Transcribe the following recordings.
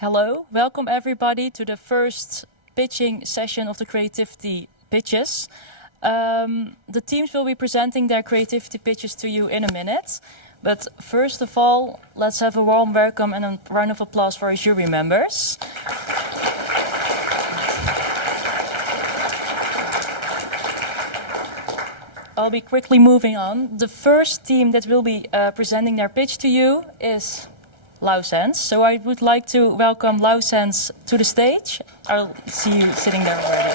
Hello, welcome everybody to the first pitching session of the creativity pitches. The teams will be presenting their creativity pitches to you in a minute. But first of all, let's have a warm welcome and a round of applause for our jury members. I'll be quickly moving on. The first team that will be presenting their pitch to you is Lausens. So I would like to welcome Lausens to the stage. I'll see you sitting there already.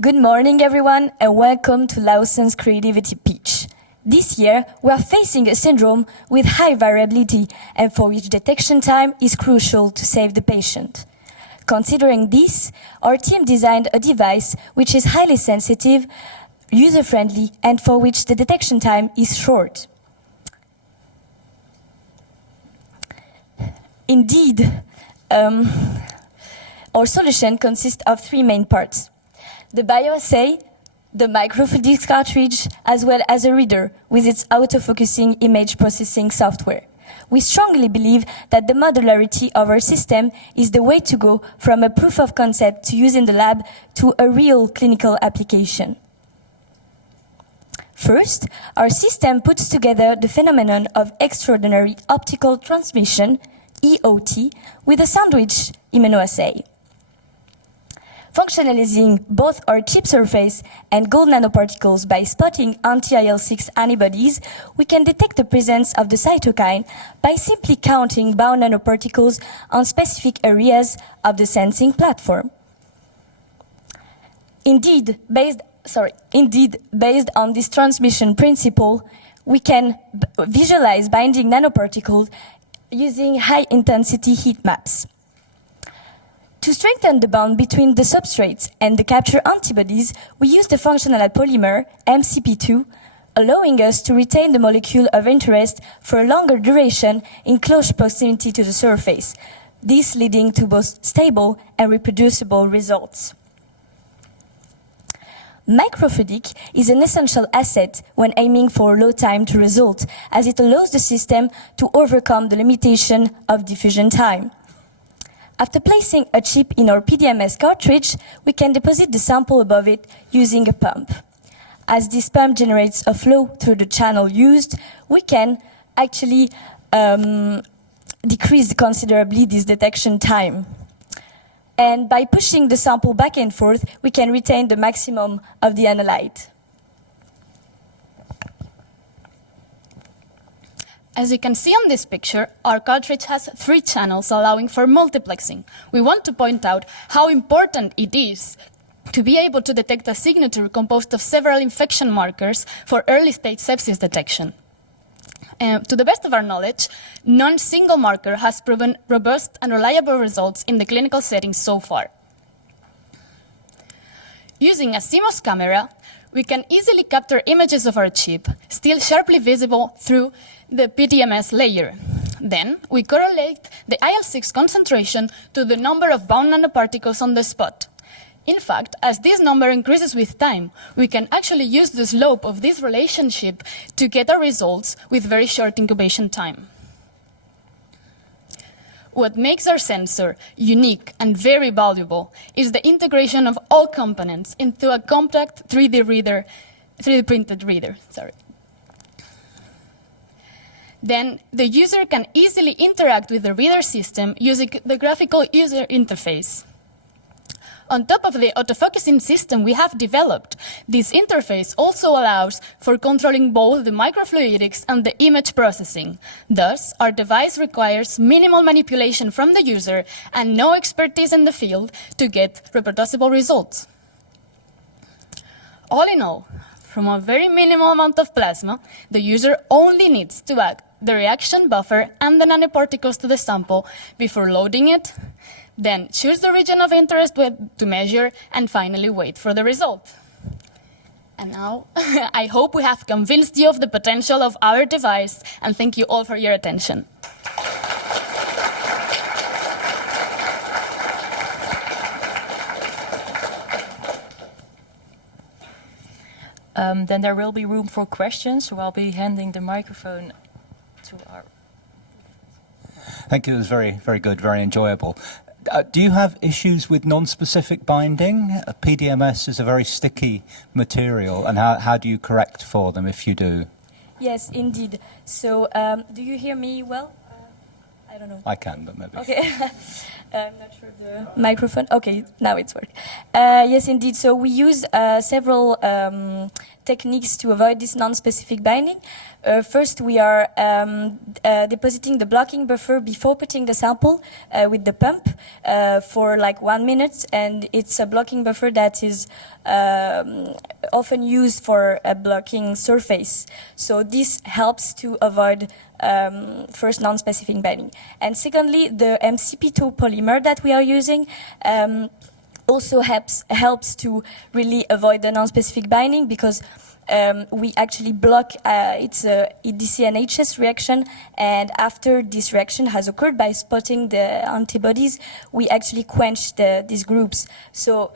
Good morning, everyone, and welcome to Lausens' Creativity Pitch. This year, we are facing a syndrome with high variability and for which detection time is crucial to save the patient. Considering this, our team designed a device which is highly sensitive, user-friendly, and for which the detection time is short. Indeed, our solution consists of three main parts: the bioassay, the microfluidics cartridge, as well as a reader with its auto-focusing image processing software. We strongly believe that the modularity of our system is the way to go from a proof of concept to use in the lab to a real clinical application. First, our system puts together the phenomenon of extraordinary optical transmission, EOT, with a sandwich immunoassay. Functionalizing both our chip surface and gold nanoparticles by spotting anti-IL-6 antibodies, we can detect the presence of the cytokine by simply counting bound nanoparticles on specific areas of the sensing platform. Indeed, based on this transmission principle, we can visualize binding nanoparticles using high-intensity heat maps. To strengthen the bond between the substrates and the capture antibodies, we use the functional polymer, MCP2, allowing us to retain the molecule of interest for a longer duration in close proximity to the surface, this leading to both stable and reproducible results. Microfluidic is an essential asset when aiming for low time to result, as it allows the system to overcome the limitation of diffusion time. After placing a chip in our PDMS cartridge, we can deposit the sample above it using a pump. As this pump generates a flow through the channel used, we can actually decrease considerably this detection time. And by pushing the sample back and forth, we can retain the maximum of the analyte. As you can see on this picture, our cartridge has 3 channels allowing for multiplexing. We want to point out how important it is to be able to detect a signature composed of several infection markers for early-stage sepsis detection. To the best of our knowledge, non-single marker has proven robust and reliable results in the clinical setting so far. Using a CMOS camera, we can easily capture images of our chip, still sharply visible through the PDMS layer. Then, we correlate the IL-6 concentration to the number of bound nanoparticles on the spot. In fact, as this number increases with time, we can actually use the slope of this relationship to get our results with very short incubation time. What makes our sensor unique and very valuable is the integration of all components into a compact 3D printed reader. Then the user can easily interact with the reader system using the graphical user interface. On top of the autofocusing system we have developed, this interface also allows for controlling both the microfluidics and the image processing. Thus, our device requires minimal manipulation from the user and no expertise in the field to get reproducible results. All in all, from a very minimal amount of plasma, the user only needs to add the reaction buffer and the nanoparticles to the sample before loading it, then choose the region of interest to measure, and finally wait for the result. And now, I hope we have convinced you of the potential of our device, and thank you all for your attention. Then there will be room for questions, so I'll be handing the microphone to our... Thank you. It was very, very good, very enjoyable. Do you have issues with non-specific binding? PDMS is a very sticky material, and how do you correct for them if you do? Yes, indeed. So, do you hear me well? I don't know. I can, but maybe. Okay. I'm not sure the microphone. Okay, now it's working. Yes, indeed. So we use several techniques to avoid this non-specific binding. First, we are depositing the blocking buffer before putting the sample with the pump for like 1 minute, and it's a blocking buffer that is often used for a blocking surface. So this helps to avoid first non-specific binding. And secondly, the MCP2 polymer that we are using also helps to really avoid the non-specific binding, because we actually block it's a EDC-NHS reaction, and after this reaction has occurred by spotting the antibodies, we actually quench these groups. So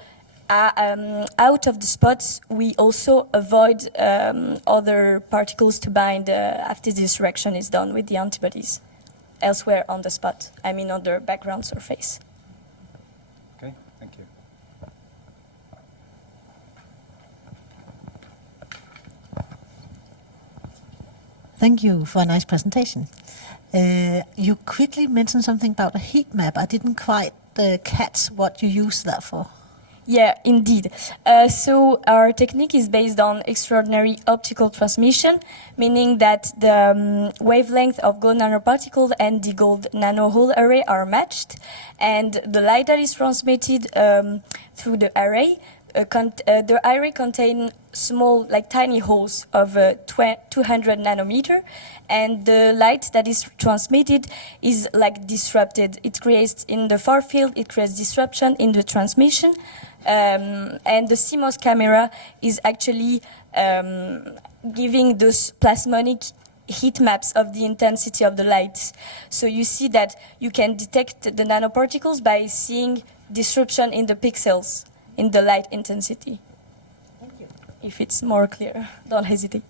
out of the spots, we also avoid other particles to bind after this reaction is done with the antibodies elsewhere on the spot, I mean on the background surface. Okay, thank you. Thank you for a nice presentation. You quickly mentioned something about a heat map. I didn't quite catch what you use that for. Yeah, indeed. So our technique is based on extraordinary optical transmission, meaning that the wavelength of gold nanoparticle and the gold nanohole array are matched, and the light that is transmitted through the array, the array contains small, like tiny holes of 200 nanometer, and the light that is transmitted is like disrupted. It creates, in the far field, it creates disruption in the transmission. And the CMOS camera is actually giving those plasmonic heat maps of the intensity of the light. So you see that you can detect the nanoparticles by seeing disruption in the pixels in the light intensity. Thank you. If it's more clear, don't hesitate.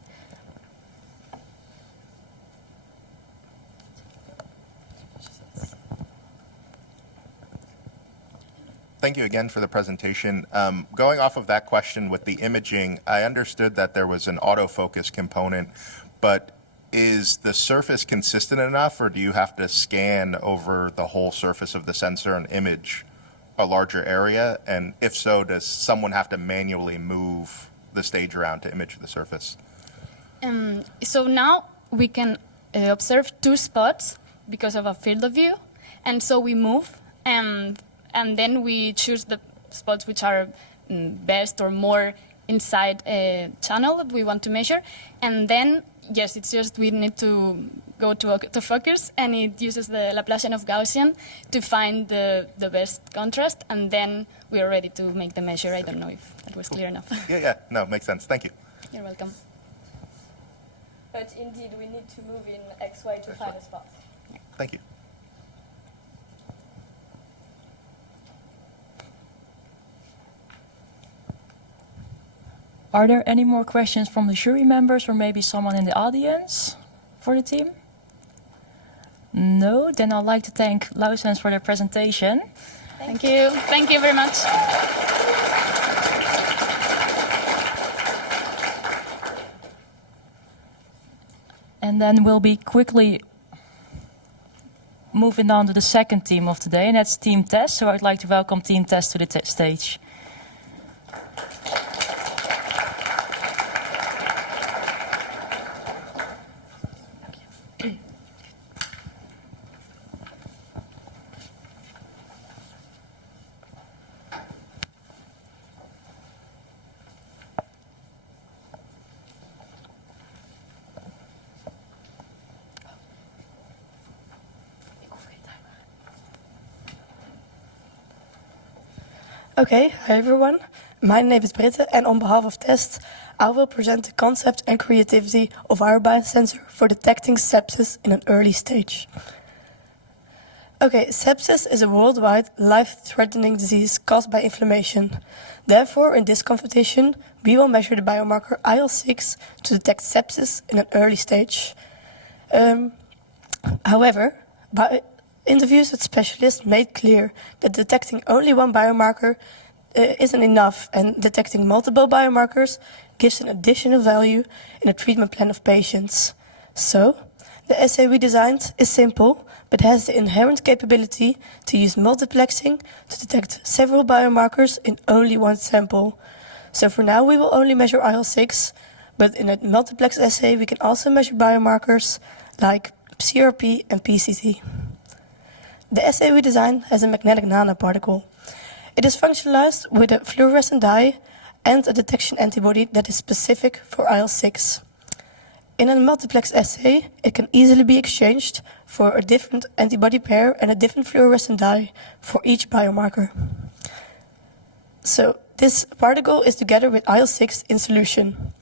Thank you again for the presentation. Going off of that question with the imaging, I understood that there was an autofocus component, but is the surface consistent enough, or do you have to scan over the whole surface of the sensor and image a larger area? And if so, does someone have to manually move the stage around to image the surface? So now we can observe 2 spots because of a field of view, and so we move, and then we choose the spots which are best or more inside a channel that we want to measure. And then, yes, it's just we need to go to autofocus, and it uses the Laplacian of Gaussian to find the best contrast, and then we are ready to make the measure. I don't know if that was clear enough. Yeah, no, makes sense. Thank you. You're welcome. But indeed, we need to move in XY to find a spot. Thank you. Are there any more questions from the jury members, or maybe someone in the audience for the team? No? Then I'd like to thank Lausens for their presentation. Thank you. Thank you very much. And then we'll be quickly moving on to the second team of today, and that's Team Test. So I'd like to welcome Team Test to the stage. Okay, hi everyone. My name is Britte, and on behalf of TEST, I will present the concept and creativity of our biosensor for detecting sepsis in an early stage. Okay, sepsis is a worldwide life-threatening disease caused by inflammation. Therefore, in this competition, we will measure the biomarker IL-6 to detect sepsis in an early stage. However, interviews with specialists made clear that detecting only one biomarker isn't enough, and detecting multiple biomarkers gives an additional value in a treatment plan of patients. So, the assay we designed is simple, but has the inherent capability to use multiplexing to detect several biomarkers in only one sample. So for now we will only measure IL-6, but in a multiplex assay we can also measure biomarkers like CRP and PCT. The assay we designed has a magnetic nanoparticle. It is functionalized with a fluorescent dye and a detection antibody that is specific for IL-6. In a multiplex assay, it can easily be exchanged for a different antibody pair and a different fluorescent dye for each biomarker. So this particle is together with IL-6 in solution.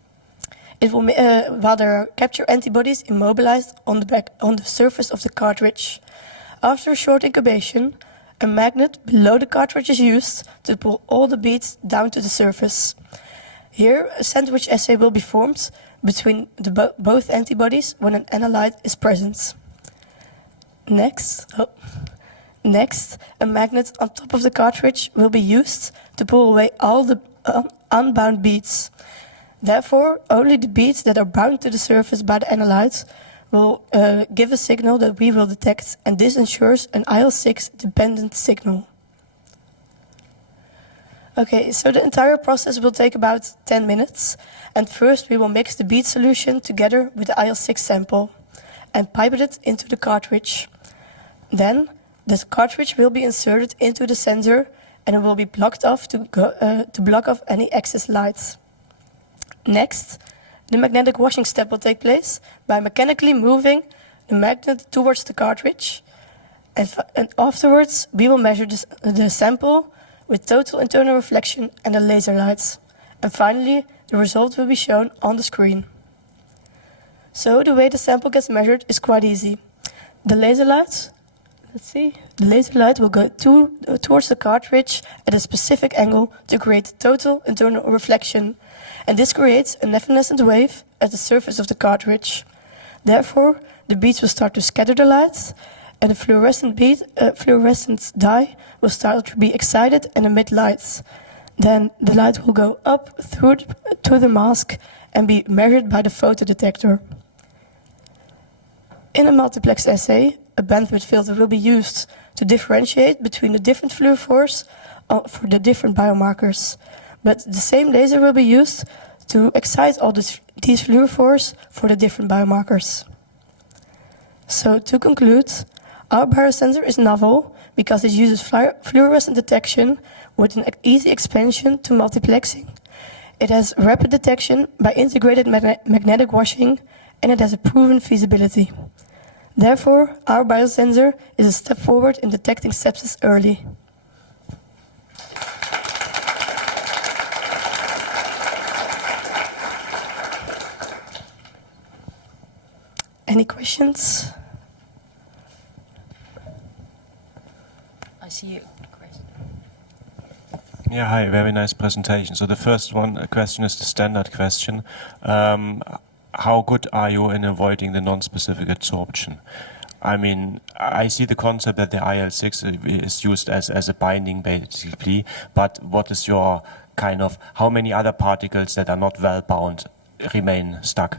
It will, while there are capture antibodies immobilized on the surface of the cartridge. After a short incubation, a magnet below the cartridge is used to pull all the beads down to the surface. Here, a sandwich assay will be formed between both antibodies when an analyte is present. Next, a magnet on top of the cartridge will be used to pull away all the unbound beads. Therefore, only the beads that are bound to the surface by the analyte will give a signal that we will detect, and this ensures an IL-6 dependent signal. Okay, so the entire process will take about 10 minutes, and first we will mix the bead solution together with the IL-6 sample and pipe it into the cartridge. Then the cartridge will be inserted into the sensor and it will be blocked off to block off any excess light. Next, the magnetic washing step will take place by mechanically moving the magnet towards the cartridge, and afterwards we will measure the sample with total internal reflection and the laser lights. And finally, the result will be shown on the screen. So the way the sample gets measured is quite easy. The laser light, the laser light will go towards the cartridge at a specific angle to create total internal reflection. And this creates a evanescent wave at the surface of the cartridge. Therefore, the beads will start to scatter the light, and the fluorescent dye will start to be excited and emit light. Then the light will go up to the mask and be measured by the photodetector. In a multiplex assay, a bandwidth filter will be used to differentiate between the different fluorophores for the different biomarkers. But the same laser will be used to excite all these fluorophores for the different biomarkers. So to conclude, our biosensor is novel because it uses fluorescent detection with an easy expansion to multiplexing. It has rapid detection by integrated magnetic washing, and it has a proven feasibility. Therefore, our biosensor is a step forward in detecting sepsis early. Any questions? I see you, Chris. Yeah, hi, very nice presentation. So the first question is the standard question. How good are you in avoiding the non-specific adsorption? I mean, I see the concept that the IL-6 is used as a binding basically, but what is your how many other particles that are not well bound remain stuck?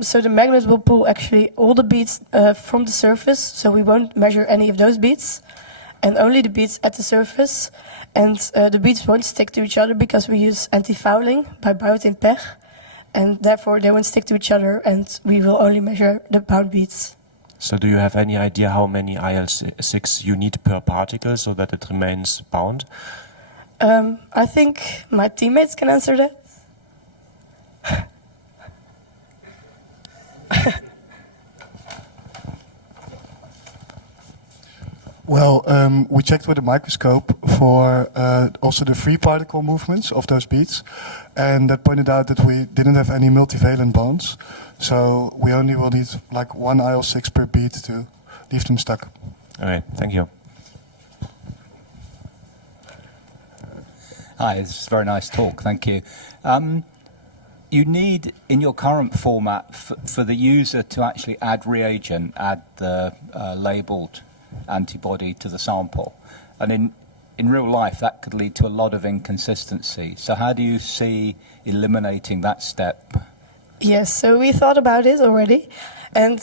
So the magnet will pull actually all the beads from the surface, so we won't measure any of those beads, and only the beads at the surface. And the beads won't stick to each other because we use anti-fouling by biotin pech, and therefore they won't stick to each other, and we will only measure the bound beads. So do you have any idea how many IL-6 you need per particle so that it remains bound? I think my teammates can answer that. Well, we checked with a microscope for also the free particle movements of those beads, and that pointed out that we didn't have any multivalent bonds, so we only will need like one IL-6 per bead to leave them stuck. All right, thank you. Hi, it's a very nice talk. Thank you. You need, in your current format, for the user to actually add reagent, add the labeled antibody to the sample. And in real life, that could lead to a lot of inconsistency. So how do you see eliminating that step? Yes, so we thought about it already, and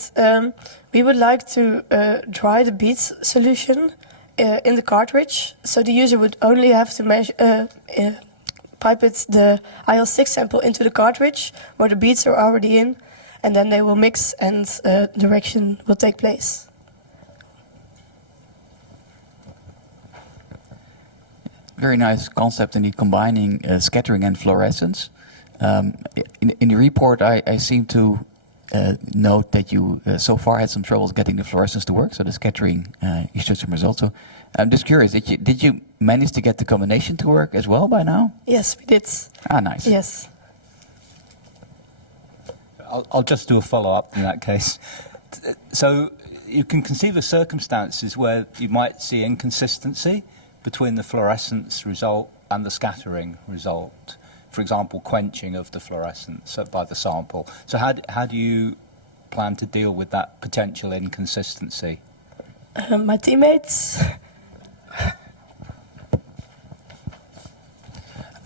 we would like to dry the beads solution in the cartridge, so the user would only have to measure, pipette the IL-6 sample into the cartridge where the beads are already in, and then they will mix and the reaction will take place. Very nice concept indeed, combining scattering and fluorescence. In the report, I seem to note that you so far had some troubles getting the fluorescence to work, so the scattering you showed some results. So I'm just curious, did you manage to get the combination to work as well by now? Yes, we did. Ah, nice. Yes. I'll just do a follow-up in that case. So you can conceive of circumstances where you might see inconsistency between the fluorescence result and the scattering result. For example, quenching of the fluorescence by the sample. So how do you plan to deal with that potential inconsistency? My teammates.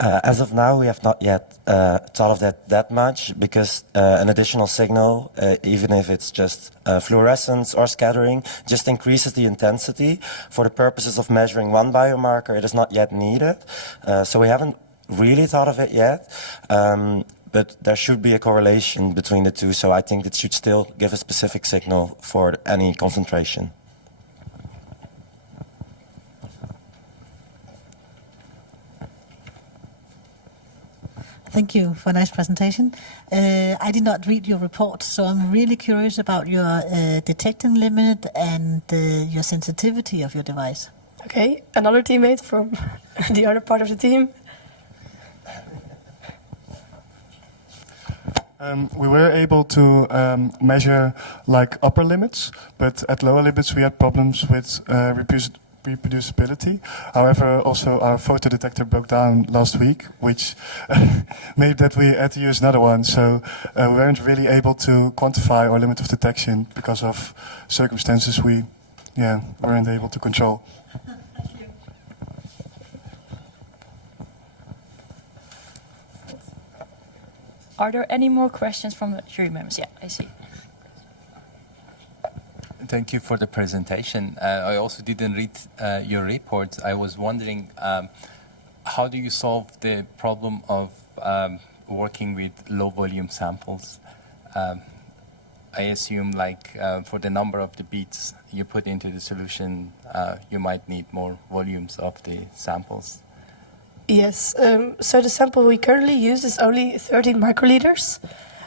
As of now, we have not yet thought of that much, because an additional signal, even if it's just fluorescence or scattering, just increases the intensity. For the purposes of measuring one biomarker, it is not yet needed. So we haven't really thought of it yet, but there should be a correlation between the two, so I think it should still give a specific signal for any concentration. Thank you for a nice presentation. I did not read your report, so I'm really curious about your detection limit and your sensitivity of your device. Okay, another teammate from the other part of the team. We were able to measure like upper limits, but at lower limits we had problems with reproducibility. However, also our photo detector broke down last week, which made that we had to use another one. So we weren't really able to quantify our limit of detection because of circumstances we weren't able to control. Are there any more questions from the jury members? Yeah, I see. Thank you for the presentation. I also didn't read your report. I was wondering, how do you solve the problem of working with low volume samples? I assume for the number of the beads you put into the solution, you might need more volumes of the samples. Yes, so the sample we currently use is only 30 microliters,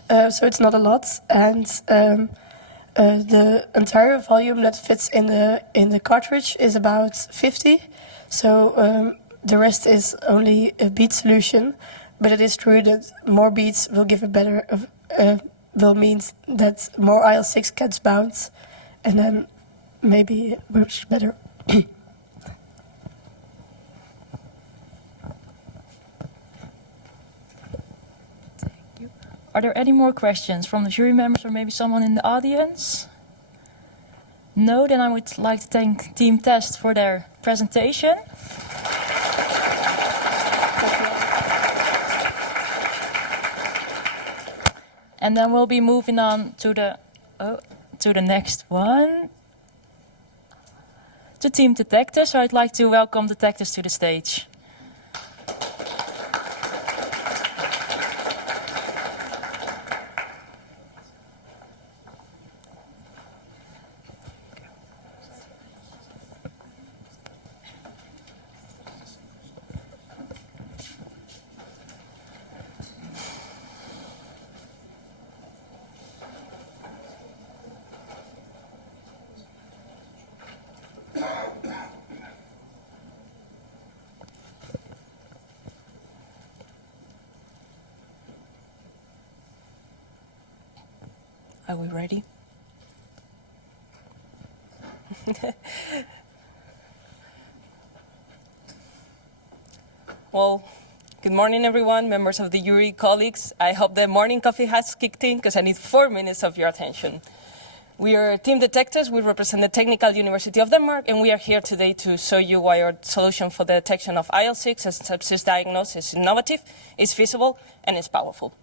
so it's not a lot, and the entire volume that fits in the cartridge is about 50. So the rest is only a bead solution, but it is true that more beads will give a better will mean that more IL-6 gets bound, and then maybe it works better. Are there any more questions from the jury members or maybe someone in the audience? No, then I would like to thank Team Test for their presentation. And then we'll be moving on to the next one. To Team Detectors. So I'd like to welcome detectors to the stage. Are we ready? Well, good morning, everyone, members of the jury, colleagues. I hope the morning coffee has kicked in because I need 4 minutes of your attention. We are team detectors. We represent the Technical University of Denmark, and we are here today to show you why our solution for the detection of IL-6 as sepsis diagnosis is innovative, is feasible, and is powerful.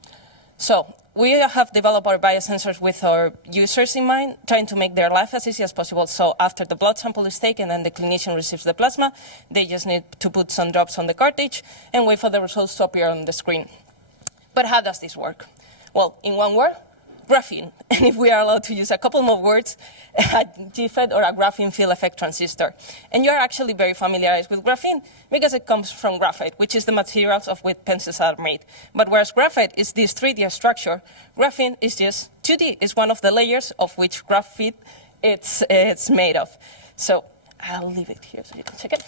So we have developed our biosensors with our users in mind, trying to make their life as easy as possible. So after the blood sample is taken and the clinician receives the plasma, they just need to put some drops on the cartridge and wait for the results to appear on the screen. But how does this work? Well, in one word, graphene. And if we are allowed to use a couple more words, a GFET or a graphene field effect transistor. And you are actually very familiarized with graphene because it comes from graphite, which is the materials of which pencils are made. But whereas graphite is this 3D structure, graphene is just 2D. It's one of the layers of which graphite it's made of. So I'll leave it here so you can check it.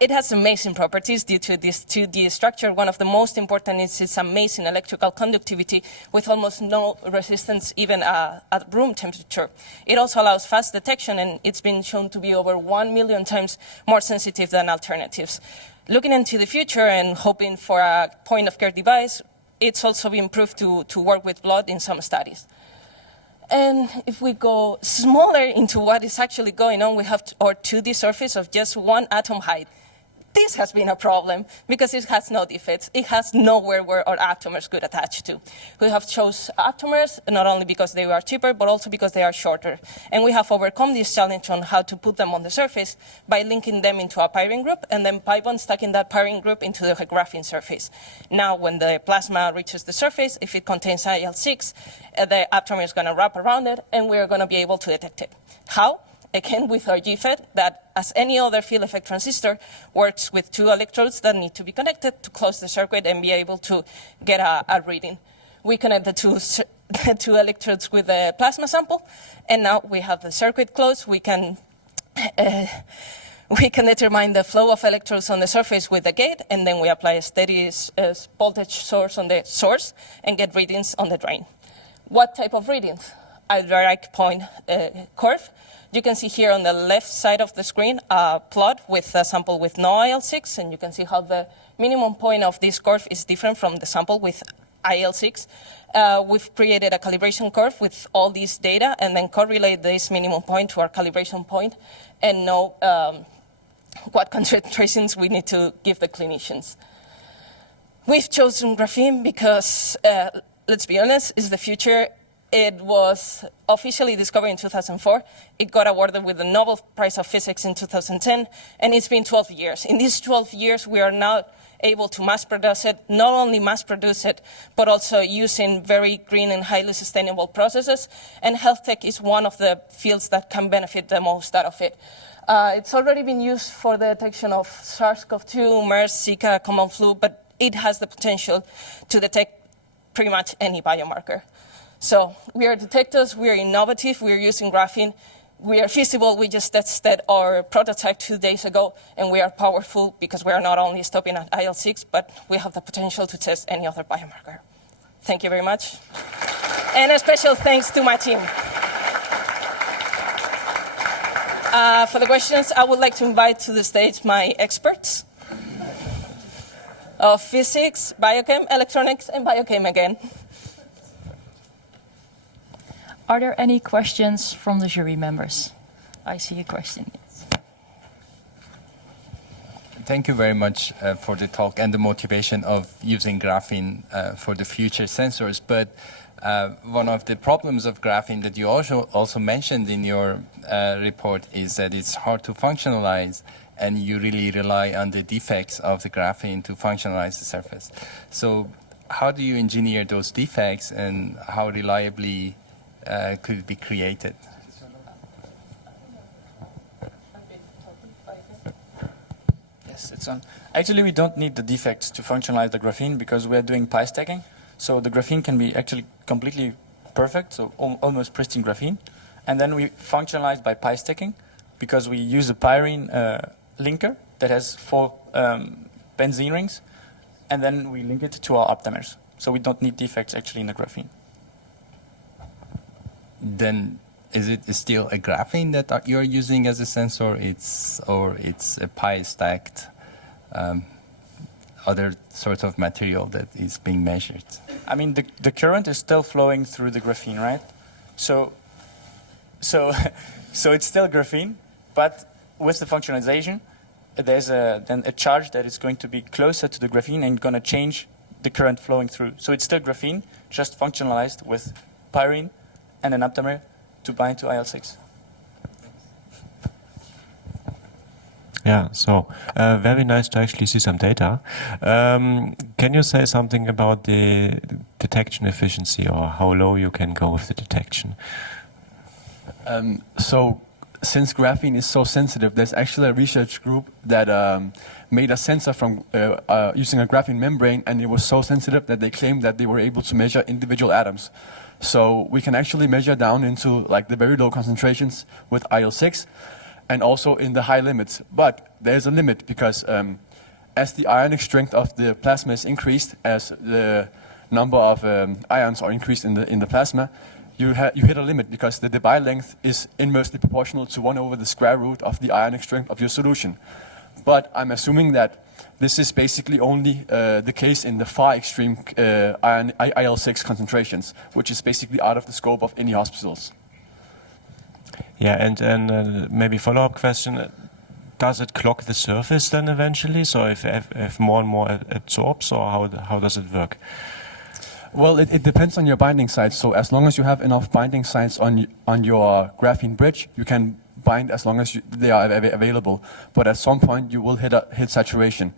It has amazing properties due to this 2D structure. One of the most important is its amazing electrical conductivity with almost no resistance even at room temperature. It also allows fast detection, and it's been shown to be over 1 million times more sensitive than alternatives. Looking into the future and hoping for a point-of-care device, it's also been proved to work with blood in some studies. And if we go smaller into what is actually going on, we have our 2D surface of just 1 atom height. This has been a problem because it has no defects. It has nowhere where our Optimers could attach to. We have chose Optimers not only because they are cheaper, but also because they are shorter. And we have overcome this challenge on how to put them on the surface by linking them into a pyrene group and then pi-bond stacking that pyrene group into the graphene surface. Now, when the plasma reaches the surface, if it contains IL-6, the Optimer is going to wrap around it, and we are going to be able to detect it. How? Again, with our GFET, that, as any other field effect transistor, works with 2 electrodes that need to be connected to close the circuit and be able to get a reading. We connect the two electrodes with the plasma sample, and now we have the circuit closed. We can determine the flow of electrodes on the surface with the gate, and then we apply a steady voltage source on the source and get readings on the drain. What type of readings? A direct point curve. You can see here on the left side of the screen a plot with a sample with no IL-6, and you can see how the minimum point of this curve is different from the sample with IL-6. We've created a calibration curve with all these data and then correlate this minimum point to our calibration point and know what concentrations we need to give the clinicians. We've chosen graphene because, let's be honest, it's the future. It was officially discovered in 2004. It got awarded with the Nobel Prize of Physics in 2010, and it's been 12 years. In these 12 years, we are now able to mass produce it, not only mass produce it, but also using very green and highly sustainable processes. And health tech is one of the fields that can benefit the most out of it. It's already been used for the detection of SARS-CoV-2, MERS, Zika, common flu, but it has the potential to detect pretty much any biomarker. So we are detectors, we are innovative, we are using graphene, we are feasible. We just tested our prototype 2 days ago, and we are powerful because we are not only stopping at IL-6, but we have the potential to test any other biomarker. Thank you very much. And a special thanks to my team. For the questions, I would like to invite to the stage my experts of physics, biochem, electronics, and biochem again. Are there any questions from the jury members? I see a question. Thank you very much for the talk and the motivation of using graphene for the future sensors. But one of the problems of graphene that you also mentioned in your report is that it's hard to functionalize, and you really rely on the defects of the graphene to functionalize the surface. So how do you engineer those defects, and how reliably could it be created? Yes, it's on. Actually, we don't need the defects to functionalize the graphene because we are doing pi stacking. So the graphene can be actually completely perfect, so almost pristine graphene. And then we functionalize by pi stacking because we use a pyrene linker that has 4 benzene rings, and then we link it to our Optimers. So we don't need defects actually in the graphene. Then is it still a graphene that you're using as a sensor? Or it's a pi stacked other sort of material that is being measured? I mean, the current is still flowing through the graphene, right? So it's still graphene, but with the functionalization, there's then a charge that is going to be closer to the graphene and going to change the current flowing through. So it's still graphene, just functionalized with pyrene and an aptamer to bind to IL-6. Yeah, so very nice to actually see some data. Can you say something about the detection efficiency, or how low you can go with the detection? So since graphene is so sensitive, there's actually a research group that made a sensor from using a graphene membrane, and it was so sensitive that they claimed that they were able to measure individual atoms. So we can actually measure down into like the very low concentrations with IL-6 and also in the high limits. But there's a limit because as the ionic strength of the plasma is increased, as the number of ions are increased in the plasma, you hit a limit because the Debye length is inversely proportional to 1 over the square root of the ionic strength of your solution. But I'm assuming that this is basically only the case in the far extreme IL-6 concentrations, which is basically out of the scope of any hospitals. Yeah, and maybe follow-up question, does it clog the surface then eventually? So if more and more absorbs, or how does it work? Well, it depends on your binding sites. So as long as you have enough binding sites on your graphene bridge, you can bind as long as they are available. But at some point, you will hit saturation.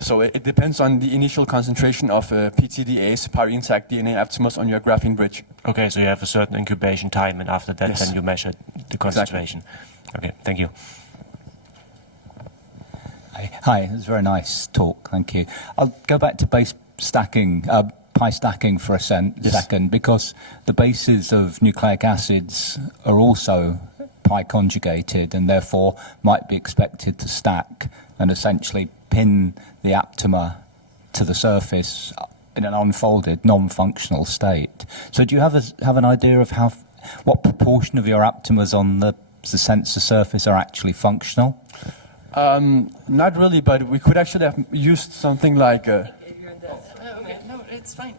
So it depends on the initial concentration of PTDAs, pyrene-stacked DNA aptamers, on your graphene bridge. Okay, so you have a certain incubation time, and after that, Yes. then you measure the concentration. Exactly. Okay, thank you. Hi, it was a very nice talk, thank you. I'll go back to base stacking, pi stacking for a second, because the bases of nucleic acids are also pi conjugated and therefore might be expected to stack and essentially pin the aptamer to the surface in an unfolded, non-functional state. So do you have an idea of what proportion of your aptamers on the sensor surface are actually functional? Not really, but we could actually have used something like... Okay, no, it's fine.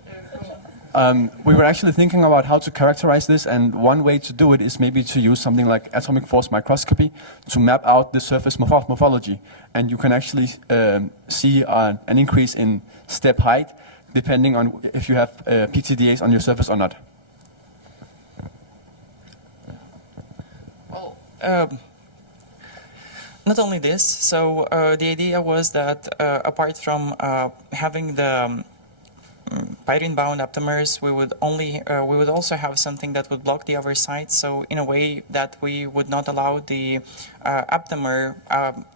We were actually thinking about how to characterize this, and one way to do it is maybe to use something like atomic force microscopy to map out the surface morphology. And you can actually see an increase in step height depending on if you have PTDAs on your surface or not. Well, not only this, so the idea was that apart from having the pyrene-bound aptamers, we would also have something that would block the other side. So in a way that we would not allow the aptamer,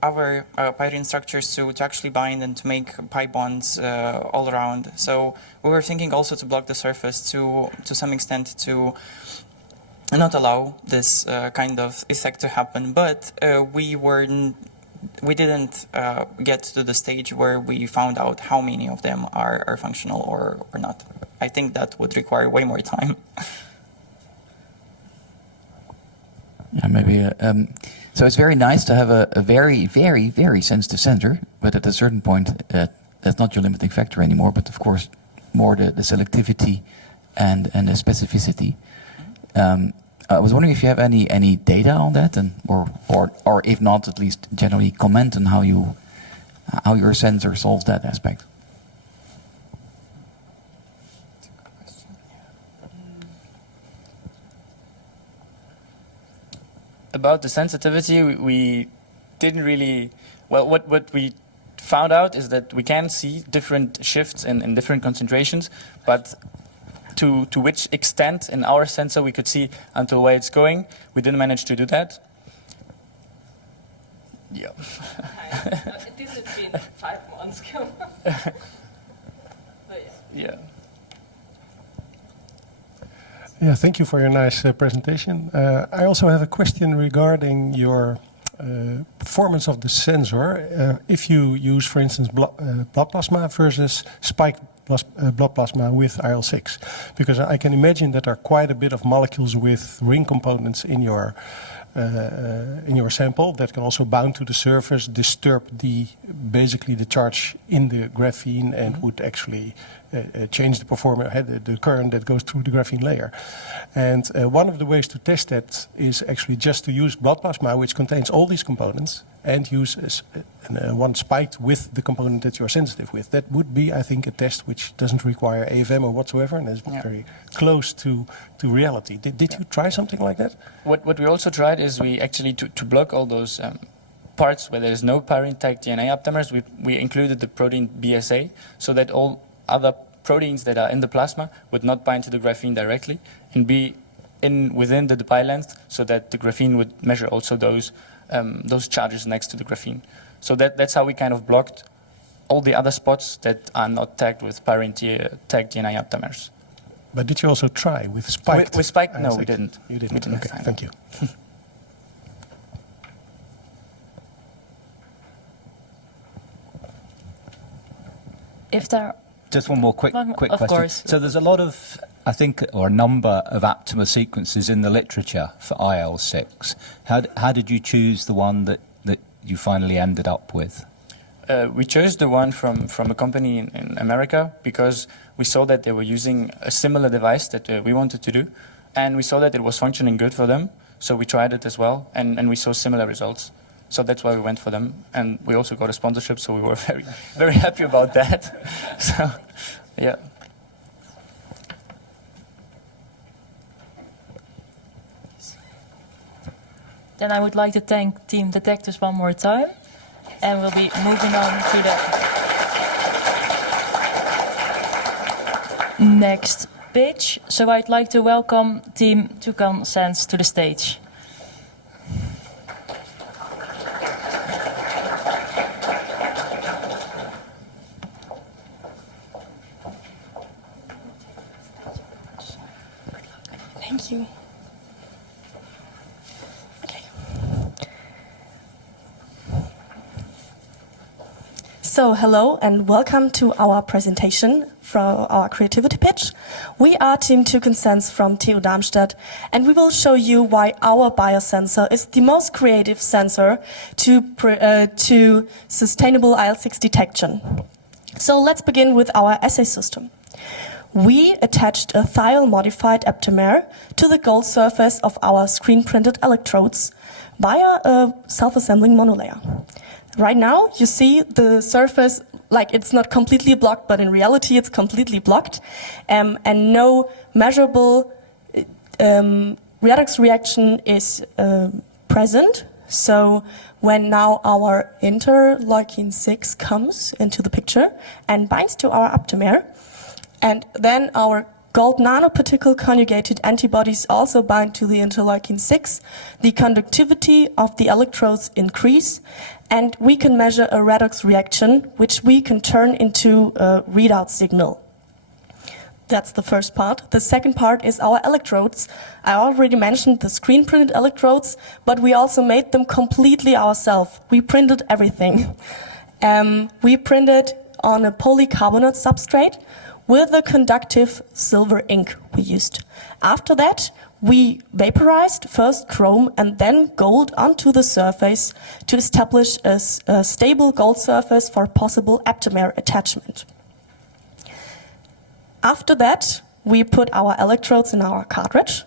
other pyrene structures to actually bind and to make pi bonds all around. So we were thinking also to block the surface to some extent to not allow this kind of effect to happen. But we didn't get to the stage where we found out how many of them are functional or not. I think that would require way more time. Yeah, maybe. So it's very nice to have a very, very, very sensitive sensor, but at a certain point, that's not your limiting factor anymore. But of course, more the selectivity and the specificity. I was wondering if you have any data on that, and or if not, at least generally comment on how your sensor solves that aspect. About the sensitivity, we didn't really... Well, what we found out is that we can see different shifts in different concentrations, but to which extent in our sensor we could see until where it's going, we didn't manage to do that. Yeah. This has been 5 months ago. Yeah. Yeah, thank you for your nice presentation. I also have a question regarding your performance of the sensor. If you use, for instance, blood plasma versus spike blood plasma with IL-6? Because I can imagine that there are quite a bit of molecules with ring components in your sample that can also bound to the surface, disturb basically the charge in the graphene, and would actually change the performance, the current that goes through the graphene layer. And one of the ways to test that is actually just to use blood plasma, which contains all these components, and use one spiked with the component that you're sensitive with. That would be, I think, a test which doesn't require AFM or whatsoever, and is very close to reality. Did you try something like that? What we also tried is we actually, to block all those parts where there is no pyrene-tagged DNA aptamers, we included the protein BSA, so that all other proteins that are in the plasma would not bind to the graphene directly and be within the pi length, so that the graphene would measure also those charges next to the graphene. So that's how we kind of blocked all the other spots that are not tagged with pyrene-tagged DNA aptamers. But did you also try with spiked? With spiked? No, we didn't. You didn't? We Okay, thank you. If there Just one more quick Of question. course. So there's a lot of, I think, or a number of aptamer sequences in the literature for IL-6. How did you choose the one that you finally ended up with? We chose the one from a company in America because we saw that they were using a similar device that we wanted to do, and we saw that it was functioning good for them, so we tried it as well, and we saw similar results. So that's why we went for them, and we also got a sponsorship, so we were very, very happy about that. So, yeah. Then I would like to thank Team Detectors one more time. And we'll be moving on to the next pitch. So I'd like to welcome Team Toucan Sense to the stage. Thank you. So hello and welcome to our presentation from our creativity pitch. We are Team Toucan Sense from TU Darmstadt, and we will show you why our biosensor is the most creative sensor to sustainable IL-6 detection. So let's begin with our assay system. We attached a thiol-modified aptamer to the gold surface of our screen-printed electrodes via a self-assembling monolayer. Right now, you see the surface, like it's not completely blocked, but in reality it's completely blocked, and no measurable redox reaction is present. So when now our interleukin 6 comes into the picture and binds to our aptamer, and then our gold nanoparticle conjugated antibodies also bind to the interleukin 6, the conductivity of the electrodes increase, and we can measure a redox reaction, which we can turn into a readout signal. That's the first part. The second part is our electrodes. I already mentioned the screen-printed electrodes, but we also made them completely ourselves. We printed everything. We printed on a polycarbonate substrate with a conductive silver ink we used. After that, we vaporized first chrome and then gold onto the surface to establish a stable gold surface for possible aptamer attachment. After that, we put our electrodes in our cartridge.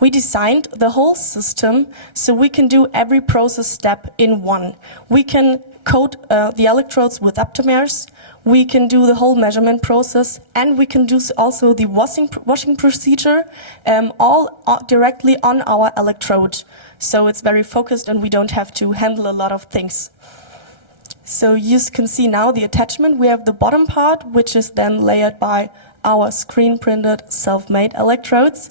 We designed the whole system so we can do every process step in one. We can coat the electrodes with aptamers, we can do the whole measurement process, and we can do also the washing procedure all directly on our electrode. So it's very focused and we don't have to handle a lot of things. So you can see now the attachment. We have the bottom part, which is then layered by our screen-printed self-made electrodes.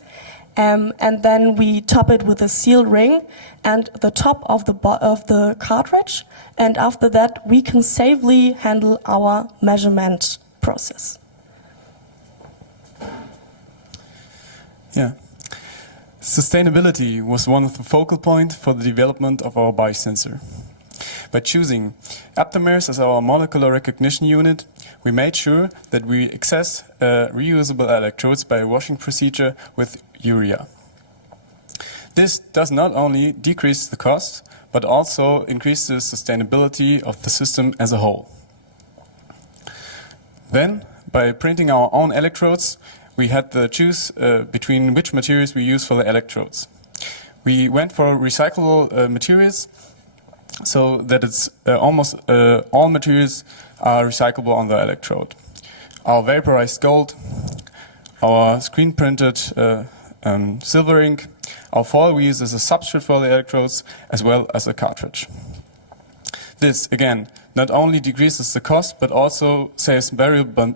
And then we top it with a seal ring and the top of the cartridge. And after that, we can safely handle our measurement process. Yeah. Sustainability was one of the focal points for the development of our biosensor. By choosing Optimers as our molecular recognition unit, we made sure that we access reusable electrodes by a washing procedure with urea. This does not only decrease the cost, but also increase the sustainability of the system as a whole. Then, by printing our own electrodes, we had to choose between which materials we use for the electrodes. We went for recyclable materials, so that it's almost all materials are recyclable on the electrode. Our vaporized gold, our screen-printed silver ink, our foil we use as a substrate for the electrodes, as well as a cartridge. This, again, not only decreases the cost, but also saves valuable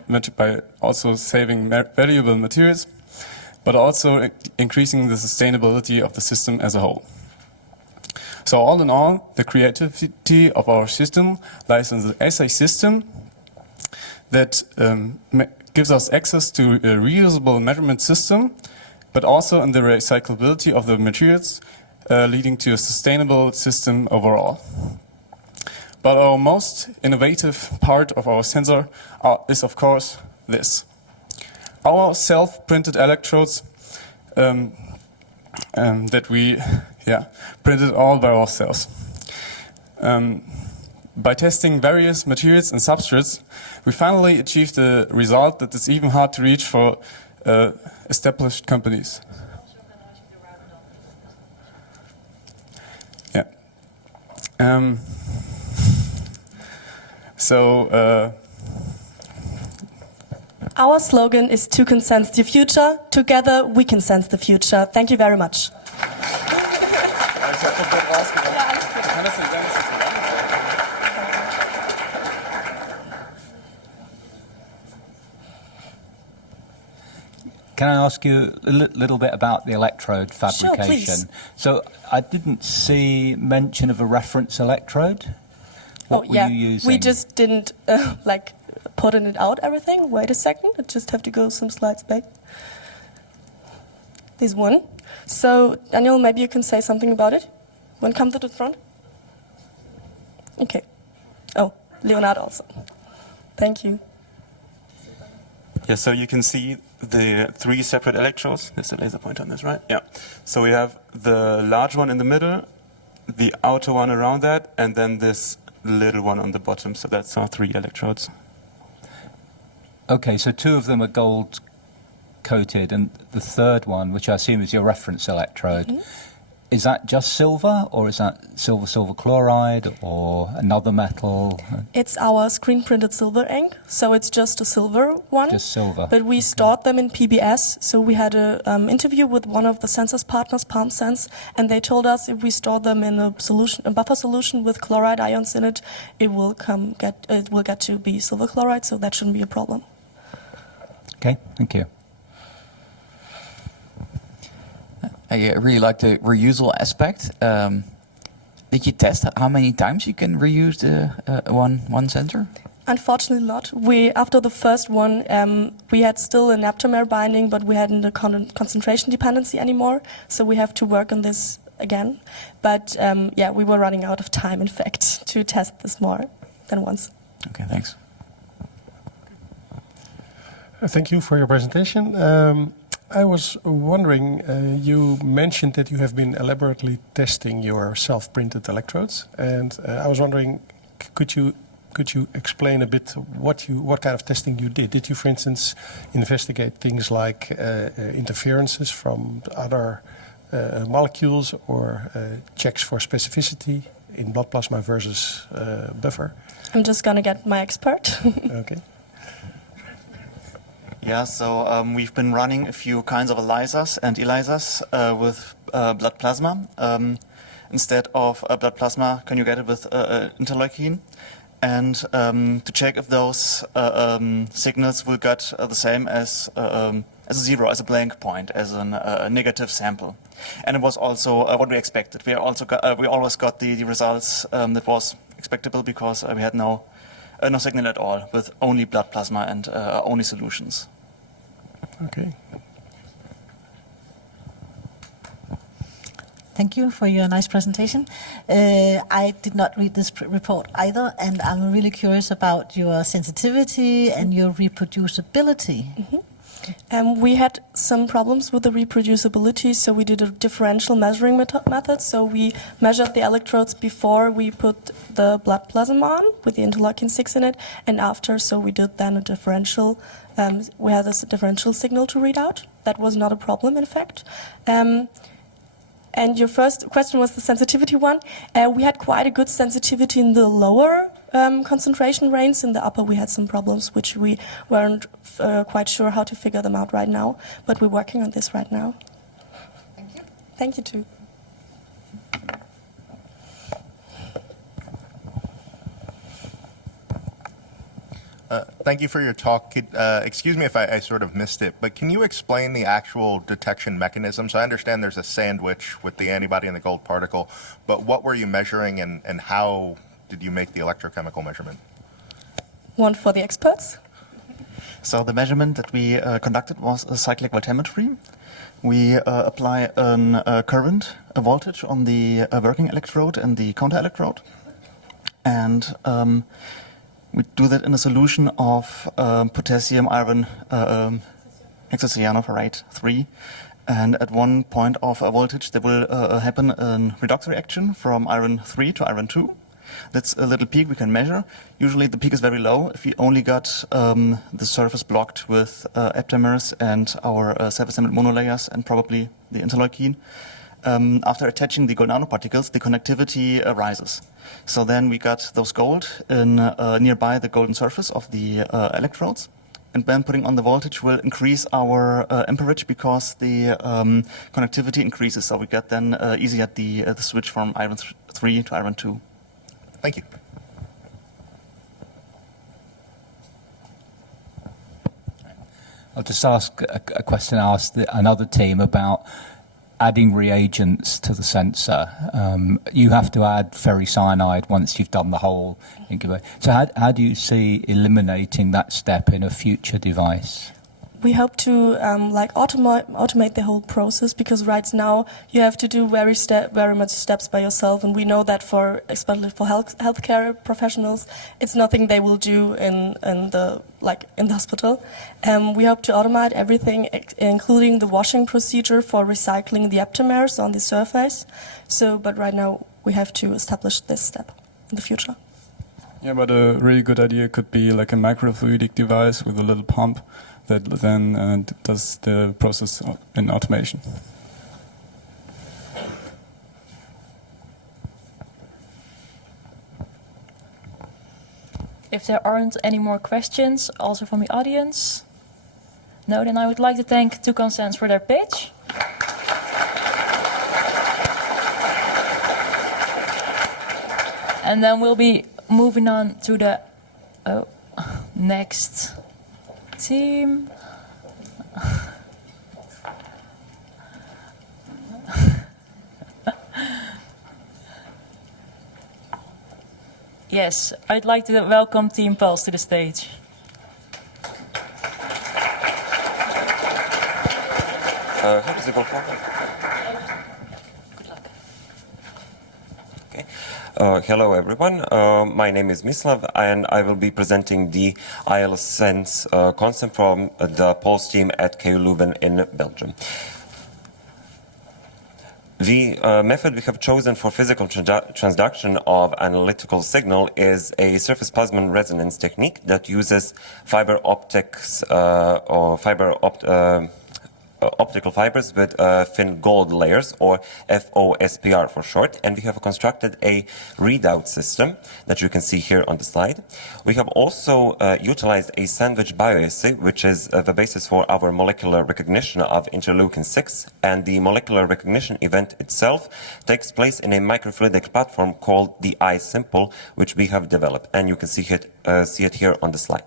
materials, but also increasing the sustainability of the system as a whole. So all in all, the creativity of our system lies in the assay system that gives us access to a reusable measurement system, but also in the recyclability of the materials, leading to a sustainable system overall. But our most innovative part of our sensor is, of course, this. Our self-printed electrodes that we printed all by ourselves. By testing various materials and substrates, we finally achieved a result that is even hard to reach for established companies. Yeah. Our slogan is "To can sense the future. Together we can sense the future." Thank you very much. Can I ask you a little bit about the electrode fabrication? Sure, so I didn't see mention of a reference electrode. What were you using? We just didn't putting it out everything. Wait a second, I just have to go some slides back. This one. So Daniel, maybe you can say something about it. One come to the front. Okay. Oh, Leonard also. Thank you. Yeah, so you can see the 3 separate electrodes. There's a laser pointer on this, right? Yeah. So we have the large one in the middle, the outer one around that, and then this little one on the bottom. So that's our 3 electrodes. Okay, so 2 of them are gold coated, and the third one, which I assume is your reference electrode, is that just silver, or is that silver chloride, or another metal? It's our screen-printed silver ink, so it's just a silver one. Just silver. But we stored them in PBS, so we had an interview with one of the Sensors partners, PalmSense, and they told us if we store them in a buffer solution with chloride ions in it, it will get to be silver chloride, so that shouldn't be a problem. Okay, thank you. I really like the reusable aspect. Did you test how many times you can reuse the one sensor? Unfortunately not. After the first one, we had still an aptamer binding, but we hadn't a concentration dependency anymore, so we have to work on this again. But we were running out of time, in fact, to test this more than once. Okay, thanks. Thank you for your presentation. I was wondering, you mentioned that you have been elaborately testing your self-printed electrodes, and I was wondering, could you explain a bit what kind of testing you did? Did you, for instance, investigate things like interferences from other molecules, or checks for specificity in blood plasma versus buffer? I'm just gonna get my expert. Okay. Yeah, so we've been running a few kinds of ELISAs and ELISAs with blood plasma. Instead of blood plasma, conjugated with interleukin, and to check if those signals will get the same as a zero, as a blank point, as a negative sample. And it was also what we expected. We always got the results that was expectable, because we had no signal at all, with only blood plasma and only solutions. Okay. Thank you for your nice presentation. I did not read this report either, and I'm really curious about your sensitivity and your reproducibility. We had some problems with the reproducibility, so we did a differential measuring method. So we measured the electrodes before we put the blood plasma on with the interleukin 6 in it, and after, so we did then a differential, we had this differential signal to read out. That was not a problem, in fact. And your first question was the sensitivity one. We had quite a good sensitivity in the lower concentration range. In the upper, we had some problems which we weren't quite sure how to figure them out right now, but we're working on this right now. Thank you. Thank you too. Thank you for your talk. Excuse me if I sort of missed it, but can you explain the actual detection mechanism? So I understand there's a sandwich with the antibody and the gold particle, but what were you measuring and how did you make the electrochemical measurement? One for the experts. So the measurement that we conducted was a cyclic voltammetry. We apply a current, a voltage on the working electrode and the counter electrode. And we do that in a solution of potassium iron hexacyanoferrate 3. And at one point of a voltage, there will happen a redox reaction from iron 3 to iron 2. That's a little peak we can measure. Usually the peak is very low if we only got the surface blocked with Optimers and our self-assembled monolayers and probably the interleukin. After attaching the gold nanoparticles, the conductivity rises. So then we got those gold in, nearby the golden surface of the electrodes. And then putting on the voltage will increase our amperage because the conductivity increases. So we get then easier the switch from iron 3 to iron 2. Thank you. I'll just ask a question I asked another team about adding reagents to the sensor. You have to add ferricyanide once you've done the whole incubator. So how do you see eliminating that step in a future device? We hope to automate the whole process, because right now you have to do very much steps by yourself, and we know that especially for healthcare professionals, it's nothing they will do in the hospital. We hope to automate everything, including the washing procedure for recycling the Optimers on the surface. But right now we have to establish this step in the future. Yeah, but a really good idea could be like a microfluidic device with a little pump that then does the process in automation. If there aren't any more questions, also from the audience, no, then I would like to thank Toucan for their pitch. And then we'll be moving on to the next team. Yes, I'd like to welcome Team Pulse to the stage. How does it go forward? Okay. Hello, everyone. My name is Mislav, and I will be presenting the IL-Sense concept from the Pulse team at KU Leuven in Belgium. The method we have chosen for physical transduction of analytical signal is a surface plasmon resonance technique that uses fiber optics or optical fibers with thin gold layers, or FOSPR for short, and we have constructed a readout system that you can see here on the slide. We have also utilized a sandwich bioassay, which is the basis for our molecular recognition of interleukin 6, and the molecular recognition event itself takes place in a microfluidic platform called the iSimple, which we have developed, and you can see it here on the slide.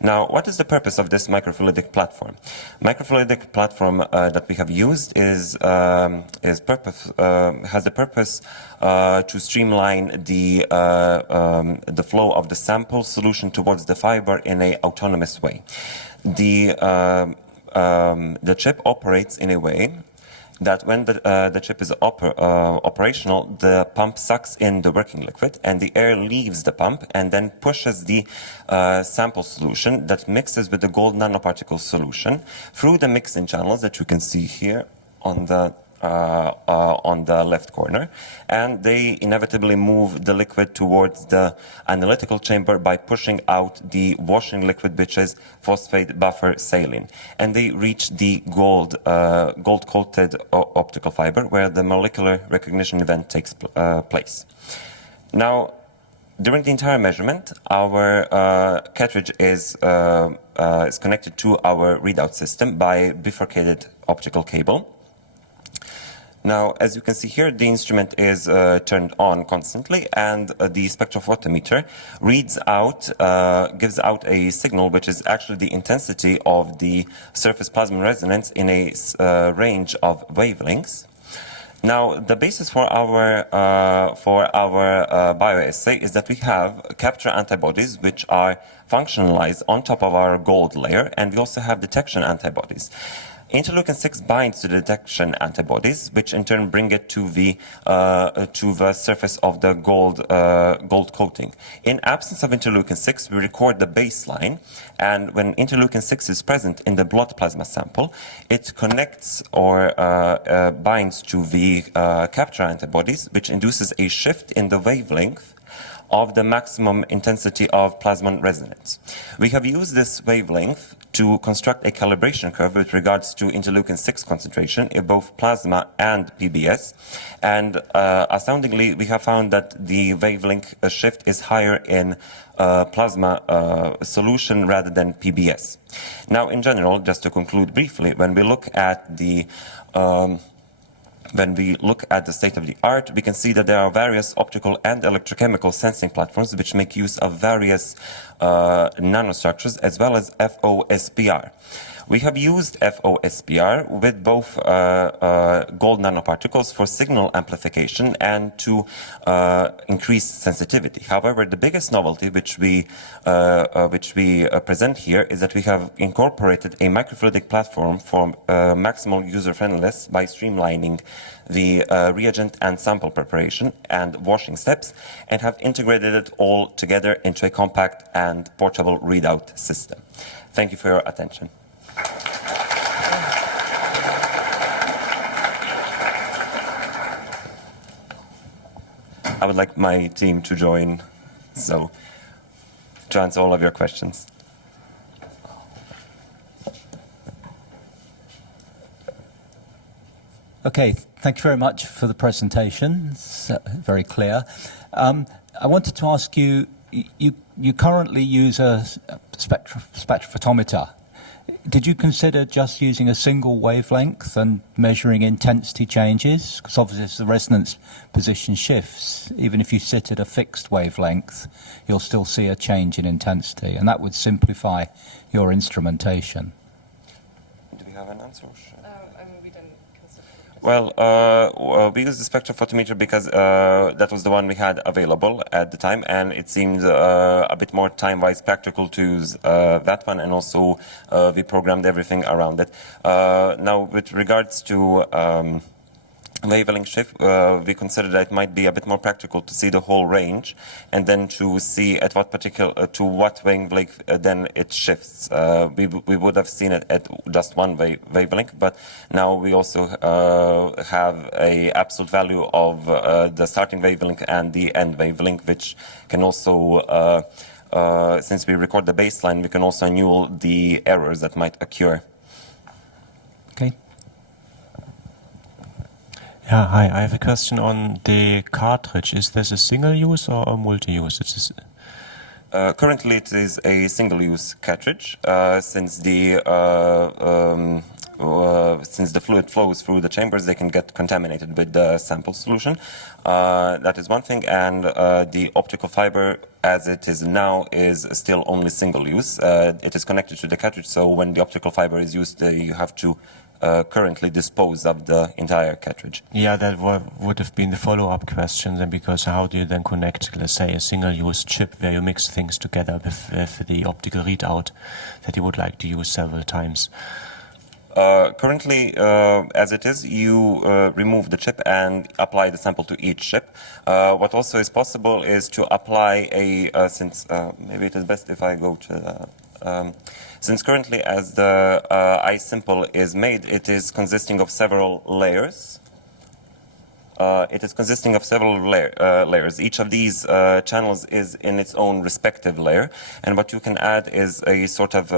Now, what is the purpose of this microfluidic platform? Microfluidic platform that we have used has the purpose to streamline the flow of the sample solution towards the fiber in an autonomous way. The chip operates in a way that when the chip is operational, the pump sucks in the working liquid and the air leaves the pump and then pushes the sample solution that mixes with the gold nanoparticle solution through the mixing channels that you can see here on the left corner, and they inevitably move the liquid towards the analytical chamber by pushing out the washing liquid, which is phosphate buffer saline, and they reach the gold-coated optical fiber where the molecular recognition event takes place. Now, during the entire measurement, our cartridge is connected to our readout system by bifurcated optical cable. Now, as you can see here, the instrument is turned on constantly, and the spectrophotometer gives out a signal, which is actually the intensity of the surface plasma resonance in a range of wavelengths. Now, the basis for our bioassay is that we have capture antibodies, which are functionalized on top of our gold layer, and we also have detection antibodies. Interleukin-6 binds to the detection antibodies, which in turn bring it to the surface of the gold coating. In absence of interleukin-6, we record the baseline, and when interleukin-6 is present in the blood plasma sample, it connects or binds to the capture antibodies, which induces a shift in the wavelength of the maximum intensity of plasma resonance. We have used this wavelength to construct a calibration curve with regards to interleukin-6 concentration in both plasma and PBS, and astoundingly, we have found that the wavelength shift is higher in plasma solution rather than PBS. Now, in general, just to conclude briefly, when we look at the state of the art, we can see that there are various optical and electrochemical sensing platforms which make use of various nanostructures as well as FOSPR. We have used FOSPR with both gold nanoparticles for signal amplification and to increase sensitivity. However, the biggest novelty which we present here is that we have incorporated a microfluidic platform for maximal user-friendliness by streamlining the reagent and sample preparation and washing steps, and have integrated it all together into a compact and portable readout system. Thank you for your attention. I would like my team to join, so to answer all of your questions. Okay, thank you very much for the presentation. It's very clear. I wanted to ask you, you currently use a spectrophotometer. Did you consider just using a single wavelength and measuring intensity changes? Because obviously as the resonance position shifts, even if you sit at a fixed wavelength, you'll still see a change in intensity, and that would simplify your instrumentation. Do we have an answer? We didn't consider it. Well, we used the spectrophotometer because that was the one we had available at the time, and it seemed a bit more time-wise practical to use that one, and also we programmed everything around it. Now, with regards to wavelength shift, we considered that it might be a bit more practical to see the whole range, and then to see at what to what wavelength then it shifts. We would have seen it at just one wavelength, but now we also have a absolute value of the starting wavelength and the end wavelength, which can also, since we record the baseline, we can also annul the errors that might occur. Okay. Yeah, hi. I have a question on the cartridge. Is this a single-use or a multi-use? Currently, it is a single-use cartridge. Since the fluid flows through the chambers, they can get contaminated with the sample solution. That is one thing, and the optical fiber, as it is now, is still only single-use. It is connected to the cartridge, so when the optical fiber is used, you have to currently dispose of the entire cartridge. Yeah, that would have been the follow-up question then, because how do you then connect, let's say, a single-use chip where you mix things together with the optical readout that you would like to use several times? Currently, as it is, you remove the chip and apply the sample to each chip. What also is possible is to apply since maybe it is best if I go to since currently as the iSimple is made, it is consisting of several layers. Layers. Each of these channels is in its own respective layer, and what you can add is a sort of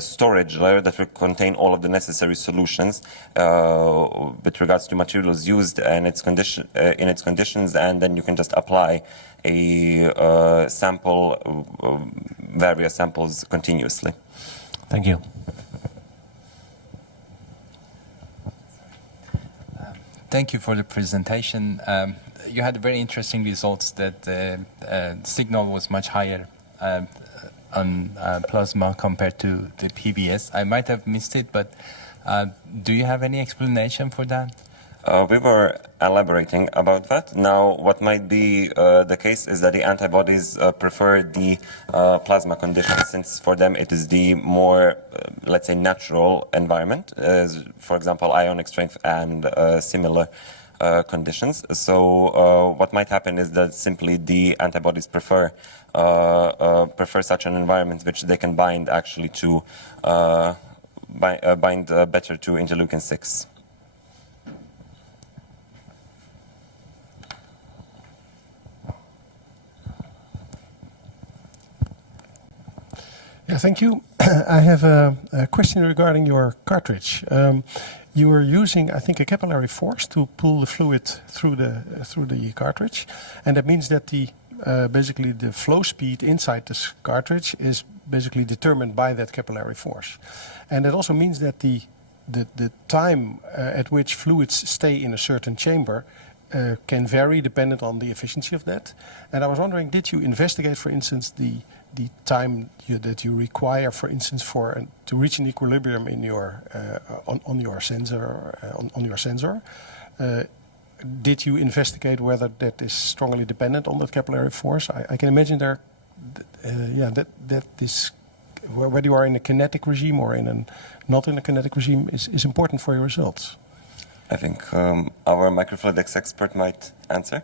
storage layer that will contain all of the necessary solutions with regards to materials used and its conditions, and then you can just apply a various samples continuously. Thank you. Thank you for the presentation. You had very interesting results that the signal was much higher on plasma compared to the PBS. I might have missed it, but do you have any explanation for that? We were elaborating about that. Now, what might be the case is that the antibodies prefer the plasma conditions, since for them it is the more, let's say, natural environment, for example, ionic strength and similar conditions. So what might happen is that simply the antibodies prefer such an environment which they can bind actually to bind better to interleukin-6. Yeah, thank you. I have a question regarding your cartridge. You were using, I think, a capillary force to pull the fluid through the cartridge, and that means that basically the flow speed inside this cartridge is basically determined by that capillary force, and it also means that the time at which fluids stay in a certain chamber can vary dependent on the efficiency of that. And I was wondering, did you investigate, for instance, the time that you require, for instance, to reach an equilibrium in your on your sensor? Did you investigate whether that is strongly dependent on that capillary force? I can imagine that this, whether you are in a kinetic regime or not in a kinetic regime, is important for your results. I think our microfluidics expert might answer.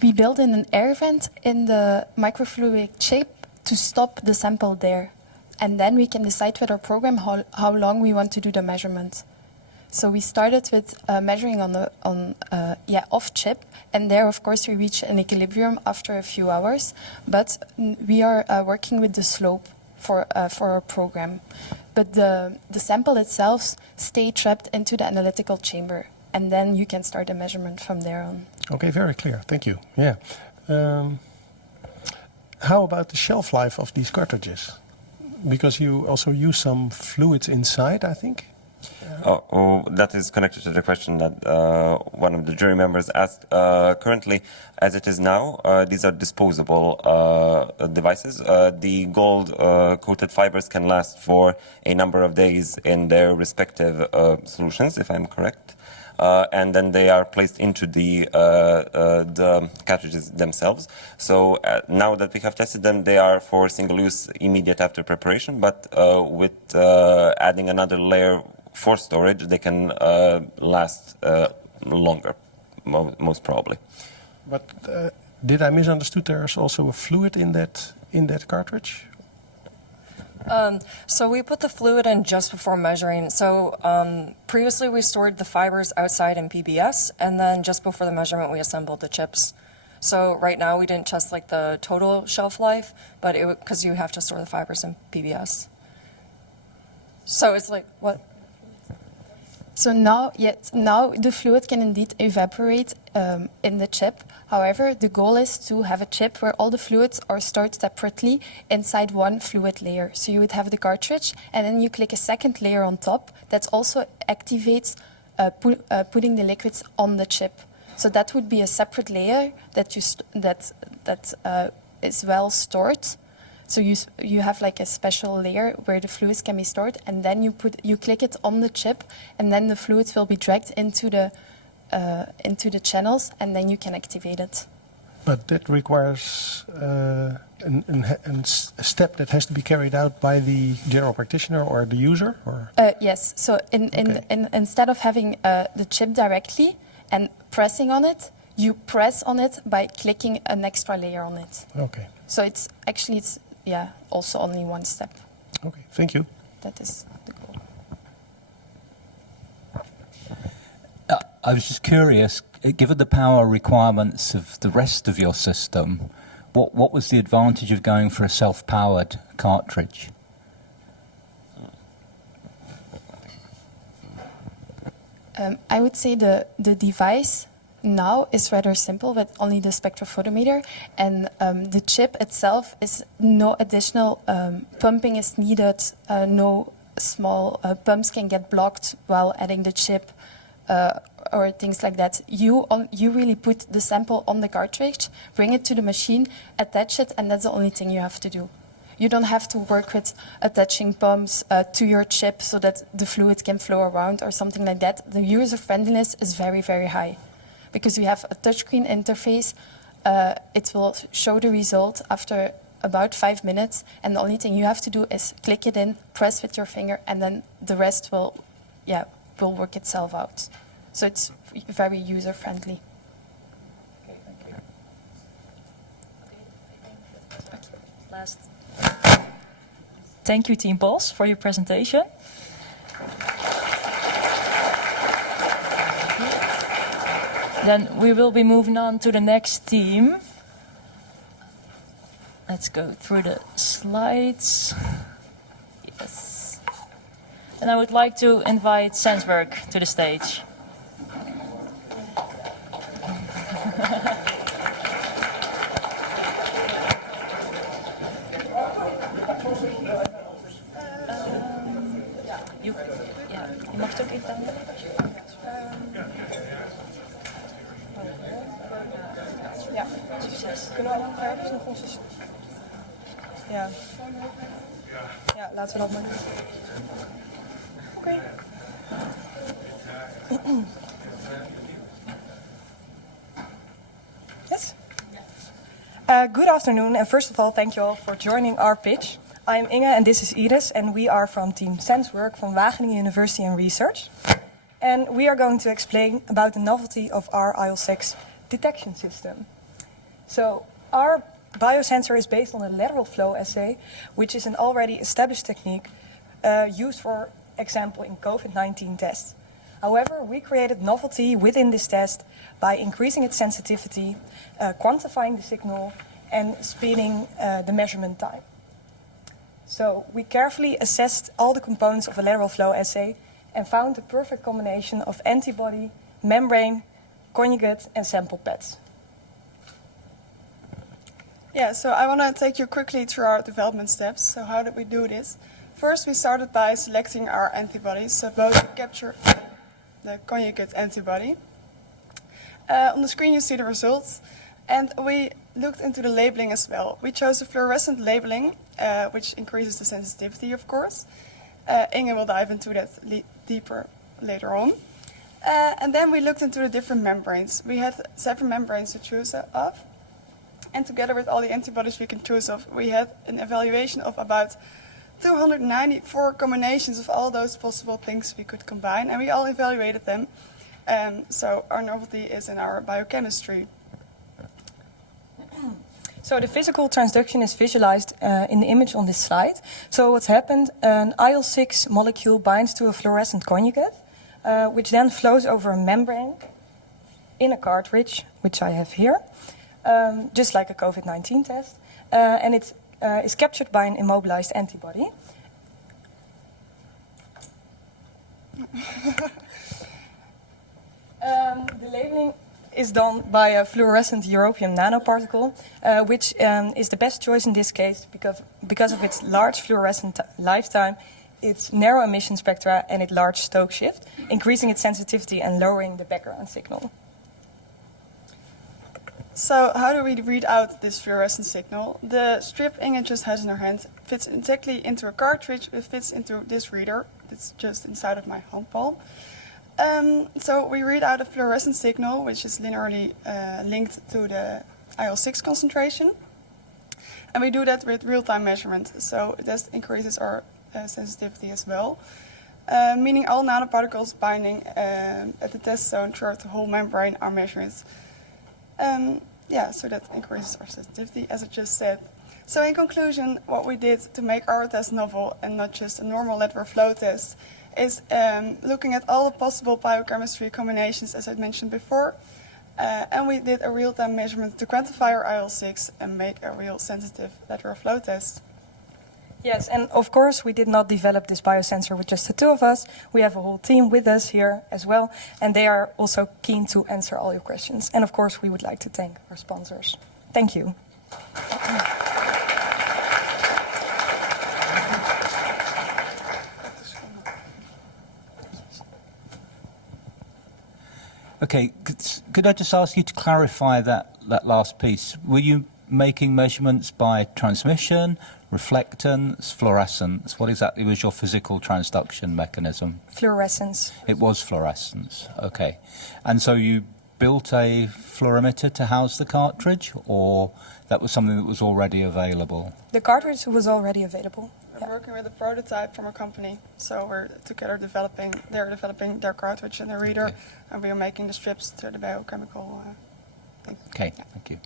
We built in an air vent in the microfluidic chip to stop the sample there. And then we can decide with our program how long we want to do the measurement. So we started with measuring off chip, and there, of course, we reach an equilibrium after a few hours. But we are working with the slope for our program. But the sample itself stays trapped into the analytical chamber, and then you can start the measurement from there on. Okay, very clear. Thank you. Yeah. How about the shelf life of these cartridges? Because you also use some fluids inside, I think. That is connected to the question that one of the jury members asked. Currently, as it is now, these are disposable devices. The gold-coated fibers can last for a number of days in their respective solutions, if I'm correct. And then they are placed into the cartridges themselves. So now that we have tested them, they are for single use immediate after preparation, but with adding another layer for storage, they can last longer, most probably. But did I misunderstood? There's also a fluid in that cartridge? So we put the fluid in just before measuring. So previously we stored the fibers outside in PBS, and then just before the measurement we assembled the chips. So right now we didn't test like the total shelf life, but because you have to store the fibers in PBS. So it's like what? So now the fluid can indeed evaporate in the chip. However, the goal is to have a chip where all the fluids are stored separately inside one fluid layer. So you would have the cartridge, and then you click a second layer on top that also activates putting the liquids on the chip. So that would be a separate layer that is well stored. So you have like a special layer where the fluids can be stored, and then you click it on the chip, and then the fluids will be dragged into the channels, and then you can activate it. But that requires a step that has to be carried out by the general practitioner or the user? Or? Yes. So instead of having the chip directly and pressing on it, you press on it by clicking an extra layer on it. Okay. So it's also only one step. Okay, thank you. That is the goal. I was just curious, given the power requirements of the rest of your system, what was the advantage of going for a self-powered cartridge? I would say the device now is rather simple with only the spectrophotometer, and the chip itself is no additional pumping is needed, no small pumps can get blocked while adding the chip or things like that. You really put the sample on the cartridge, bring it to the machine, attach it, and that's the only thing you have to do. You don't have to work with attaching pumps to your chip so that the fluid can flow around or something like that. The user friendliness is very, very high. Because we have a touchscreen interface, it will show the result after about 5 minutes, and the only thing you have to do is click it in, press with your finger, and then the rest will work itself out. So it's very user friendly. Okay, thank you. Last. Thank you, Team Pulse, for your presentation. Then we will be moving on to the next team. Let's go through the slides. Yes. And I would like to invite SensWork to the stage. Je mag het ook even downloaden. Ja, succes. Kunnen we allemaal ergens nog onze... Ja. Ja, laten we dat maar doen. Oké. Yes? Good afternoon, and first of all, thank you all for joining our pitch. I'm Inge, and this is Iris, and we are from Team SensWork from Wageningen University and Research. And we are going to explain about the novelty of our IL-6 detection system. So our biosensor is based on a lateral flow assay, which is an already established technique used, for example, in COVID-19 tests. However, we created novelty within this test by increasing its sensitivity, quantifying the signal, and speeding the measurement time. So we carefully assessed all the components of a lateral flow assay and found the perfect combination of antibody, membrane, conjugate, and sample pads. Yeah, so I want to take you quickly through our development steps. So how did we do this? First, we started by selecting our antibodies, so both to capture the conjugate antibody. On the screen you see the results, and we looked into the labeling as well. We chose a fluorescent labeling, which increases the sensitivity, of course. Inge will dive into that deeper later on. And then we looked into the different membranes. We had 7 membranes to choose of. And together with all the antibodies we can choose of, we had an evaluation of about 294 combinations of all those possible things we could combine, and we all evaluated them. So our novelty is in our biochemistry. So the physical transduction is visualized in the image on this slide. So what's happened, an IL-6 molecule binds to a fluorescent conjugate, which then flows over a membrane in a cartridge, which I have here, just like a COVID-19 test, and it is captured by an immobilized antibody. The labeling is done by a fluorescent europium nanoparticle, which is the best choice in this case because of its large fluorescent lifetime, its narrow emission spectra, and its large Stokes shift, increasing its sensitivity and lowering the background signal. So how do we read out this fluorescent signal? The strip Inge just has in her hand fits exactly into a cartridge. It fits into this reader. It's just inside of my hand palm. So we read out a fluorescent signal, which is linearly linked to the IL-6 concentration. And we do that with real-time measurement, so this increases our sensitivity as well. Meaning all nanoparticles binding at the test zone throughout the whole membrane are measured. So that increases our sensitivity, as I just said. So in conclusion, what we did to make our test novel and not just a normal lateral flow test is looking at all the possible biochemistry combinations, as I mentioned before. And we did a real-time measurement to quantify our IL-6 and make a real sensitive lateral flow test. Yes, and of course we did not develop this biosensor with just the two of us. We have a whole team with us here as well, and they are also keen to answer all your questions. And of course we would like to thank our sponsors. Thank you. Okay, could I just ask you to clarify that last piece? Were you making measurements by transmission, reflectance, fluorescence? What exactly was your physical transduction mechanism? Fluorescence. It was fluorescence, okay. And so you built a fluorimeter to house the cartridge, or that was something that was already available? The cartridge was already available. We're working with a prototype from a company, so we're together developing, they're developing their cartridge and their reader, and we are making the strips to the biochemical things. Okay, thank you.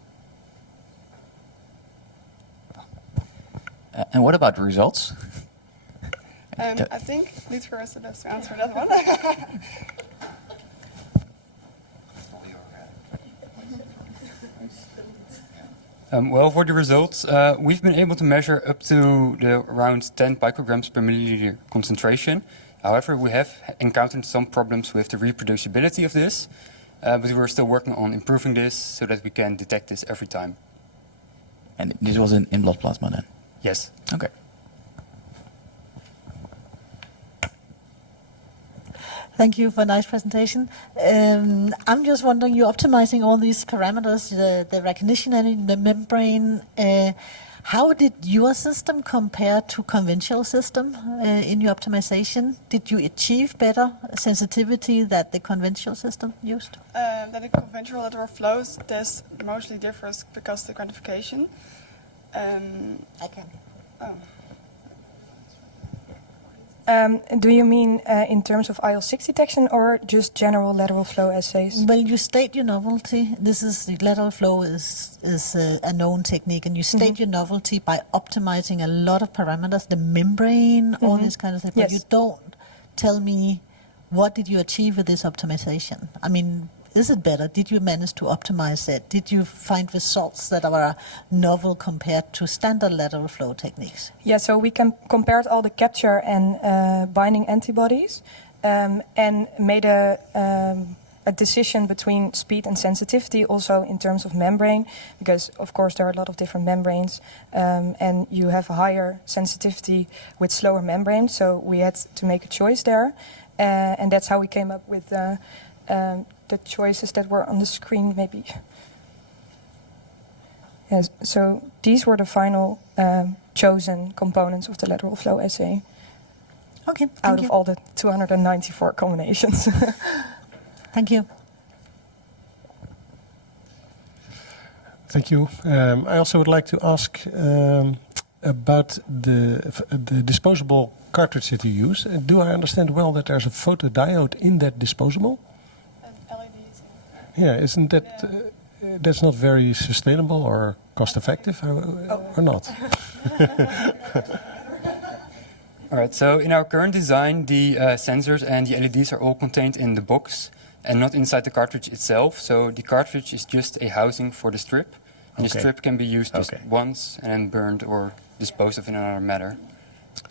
And what about the results? I think Liedger is the best to answer that one. Well, for the results, we've been able to measure up to around 10 picograms per milliliter concentration. However, we have encountered some problems with the reproducibility of this, but we're still working on improving this so that we can detect this every time. And this was in blood plasma then? Yes. Okay. Thank you for a nice presentation. I'm just wondering, you're optimizing all these parameters, the recognition and the membrane. How did your system compare to conventional system in your optimization? Did you achieve better sensitivity that the conventional system used? That the conventional lateral flows test mostly differs because of the quantification. I can. Oh. Do you mean in terms of IL-6 detection or just general lateral flow assays? Well, you state your novelty. This is the lateral flow is a known technique, and you state your novelty by optimizing a lot of parameters, the membrane, all this kind of thing. But you don't tell me what did you achieve with this optimization. I mean, is it better? Did you manage to optimize it? Did you find results that are novel compared to standard lateral flow techniques? Yeah, so we compared all the capture and binding antibodies and made a decision between speed and sensitivity, also in terms of membrane, because of course there are a lot of different membranes, and you have a higher sensitivity with slower membranes, so we had to make a choice there, and that's how we came up with the choices that were on the screen, maybe. Yes, so these were the final chosen components of the lateral flow assay. Okay, out of all the 294 combinations. Thank you. Thank you. I also would like to ask about the disposable cartridge that you use. Do I understand well that there's a photodiode in that disposable? LEDs. Yeah, isn't that that's not very sustainable or cost effective, or not? All right, so in our current design, the sensors and the LEDs are all contained in the box and not inside the cartridge itself. So the cartridge is just a housing for the strip. And the strip can be used just once and then burned or disposed of in another manner.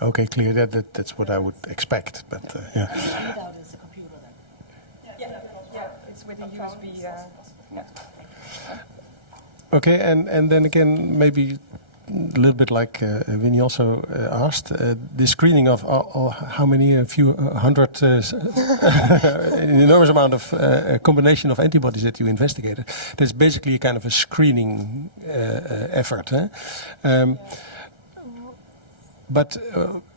Okay, clear. That's what I would expect. But yeah. Yeah, it's with a USB. Okay, and then again, maybe a little bit like Winnie also asked, the screening of how many, a few hundred, an enormous amount of combination of antibodies that you investigated. That's basically kind of a screening effort. But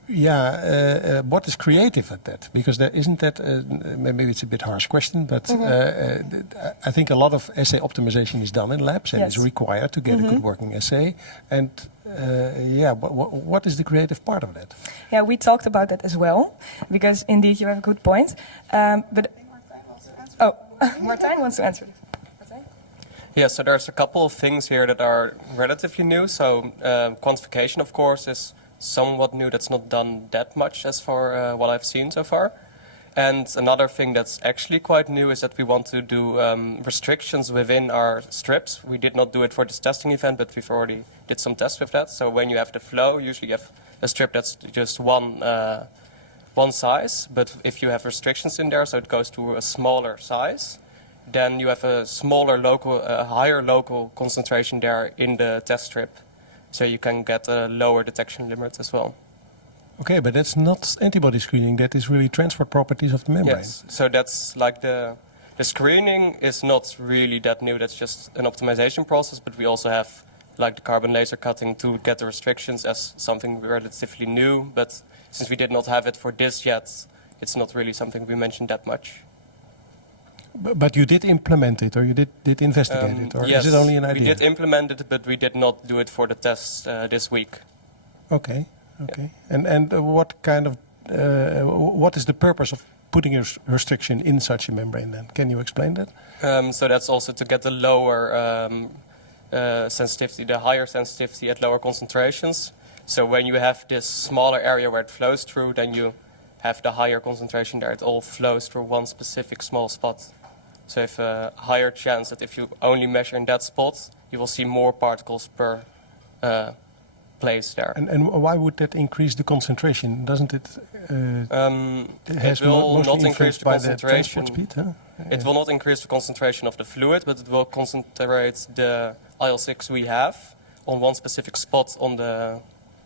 what is creative at that? Because there isn't that, maybe it's a bit harsh question, but I think a lot of assay optimization is done in labs and is required to get a good working assay. And what is the creative part of that? Yeah, we talked about that as well, because indeed you have a good point. Martijn wants to answer this. Yeah, so there's a couple of things here that are relatively new. So quantification, of course, is somewhat new. That's not done that much as for what I've seen so far. And another thing that's actually quite new is that we want to do restrictions within our strips. We did not do it for this testing event, but we've already did some tests with that. So when you have the flow, usually you have a strip that's just one size. But if you have restrictions in there, so it goes to a smaller size, then you have a higher local concentration there in the test strip. So you can get a lower detection limit as well. Okay, but that's not antibody screening. That is really transport properties of the membrane. Yes, so that's like the screening is not really that new. That's just an optimization process. But we also have like the carbon laser cutting to get the restrictions as something relatively new. But since we did not have it for this yet, it's not really something we mentioned that much. But you did implement it, or you did investigate it, or yes, is it only an idea? We did implement it, but we did not do it for the tests this week. Okay. And what kind of what is the purpose of putting a restriction in such a membrane? Then can you explain that? So that's also to get the lower sensitivity, the higher sensitivity at lower concentrations. So when you have this smaller area where it flows through, then you have the higher concentration there. It all flows through one specific small spot. So you have a higher chance that if you only measure in that spot, you will see more particles per place there. And why would that increase the concentration? Doesn't it? It will not increase the concentration. Speed, huh? It will not increase the concentration of the fluid, but it will concentrate the IL-6 we have on one specific spot on the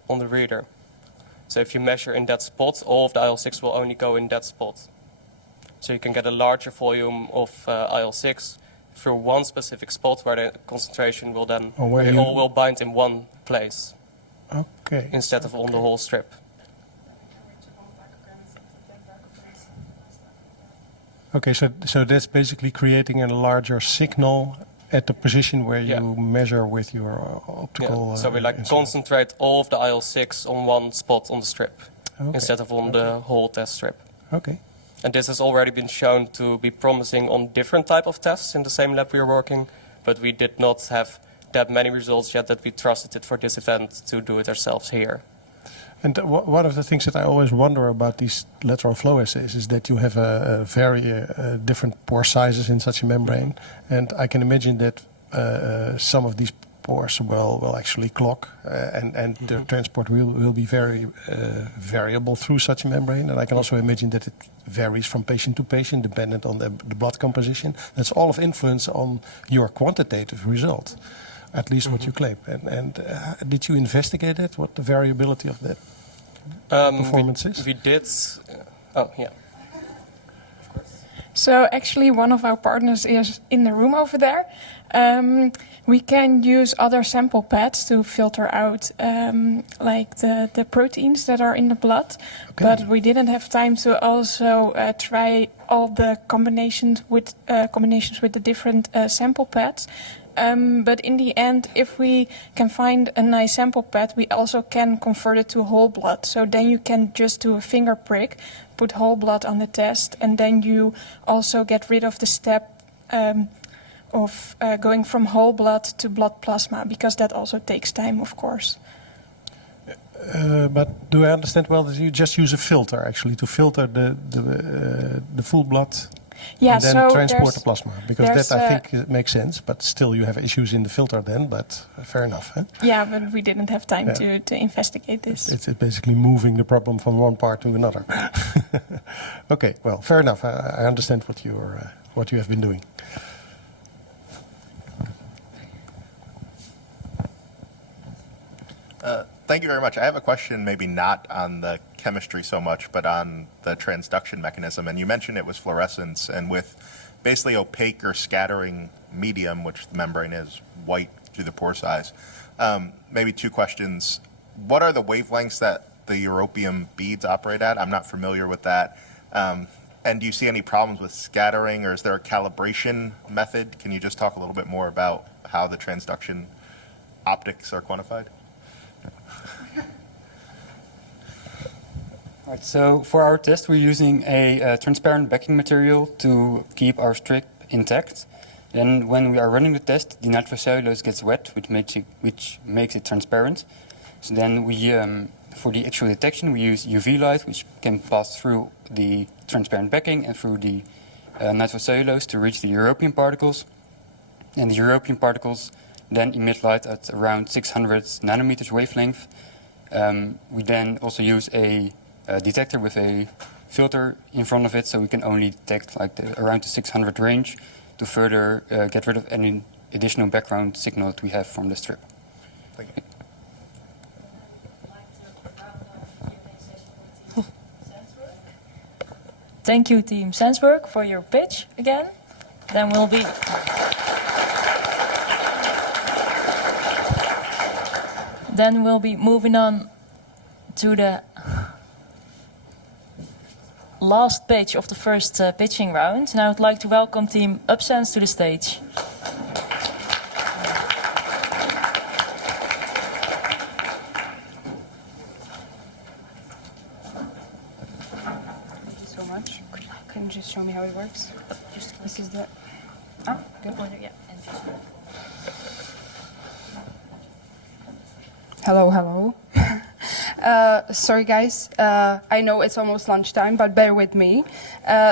reader. So if you measure in that spot, all of the IL-6 will only go in that spot. So you can get a larger volume of IL-6 through one specific spot where the concentration will then, they all will bind in one place. Okay. Instead of on the whole strip. Okay, so that's basically creating a larger signal at the position where you measure with your optical. Yeah. So we concentrate all of the IL-6 on one spot on the strip, instead of on the whole test strip. Okay. And this has already been shown to be promising on different type of tests in the same lab we are working, but we did not have that many results yet that we trusted it for this event to do it ourselves here. And one of the things that I always wonder about these lateral flow assays is that you have a very different pore sizes in such a membrane, and I can imagine that some of these pores will actually clog, and the transport will be very variable through such a membrane. And I can also imagine that it varies from patient to patient, dependent on the blood composition. That's all of influence on your quantitative result, at least what you claim. And did you investigate it? What the variability of that performance is? We did. So actually, one of our partners is in the room over there. We can use other sample pads to filter out like the proteins that are in the blood, but we didn't have time to also try all the combinations with the different sample pads. But in the end, if we can find a nice sample pad, we also can convert it to whole blood. So then you can just do a finger prick, put whole blood on the test, and then you also get rid of the step of going from whole blood to blood plasma, because that also takes time, of course. But do I understand well that you just use a filter actually to filter the full blood? Yeah, and then so transport the plasma, because that I think it makes sense. But still, you have issues in the filter then. But fair enough. Huh? Yeah, but we didn't have time to investigate this. It's basically moving the problem from one part to another. Okay, well, fair enough. I understand what you have been doing. Thank you very much. I have a question, maybe not on the chemistry so much, but on the transduction mechanism. And you mentioned it was fluorescence, and with basically opaque or scattering medium, which the membrane is white through the pore size. Maybe two questions. What are the wavelengths that the europium beads operate at? I'm not familiar with that. And do you see any problems with scattering, or is there a calibration method? Can you just talk a little bit more about how the transduction optics are quantified? Right, so for our test, we're using a transparent backing material to keep our strip intact. Then when we are running the test, the nitrocellulose gets wet, which makes it transparent. So then we, for the actual detection, we use UV light, which can pass through the transparent backing and through the nitrocellulose to reach the europium particles. And the europium particles then emit light at around 600 nanometers wavelength. We then also use a detector with a filter in front of it, so we can only detect like around the 600 range to further get rid of any additional background signal that we have from the strip. Thank you. Thank you, Team SensWork, for your pitch again. Then we'll be moving on to the last pitch of the first pitching round. And I would like to welcome Team UpSens to the stage. Can you just show me how it works? This is the... Oh, good. Yeah. Hello. Sorry, guys. I know it's almost lunchtime, but bear with me.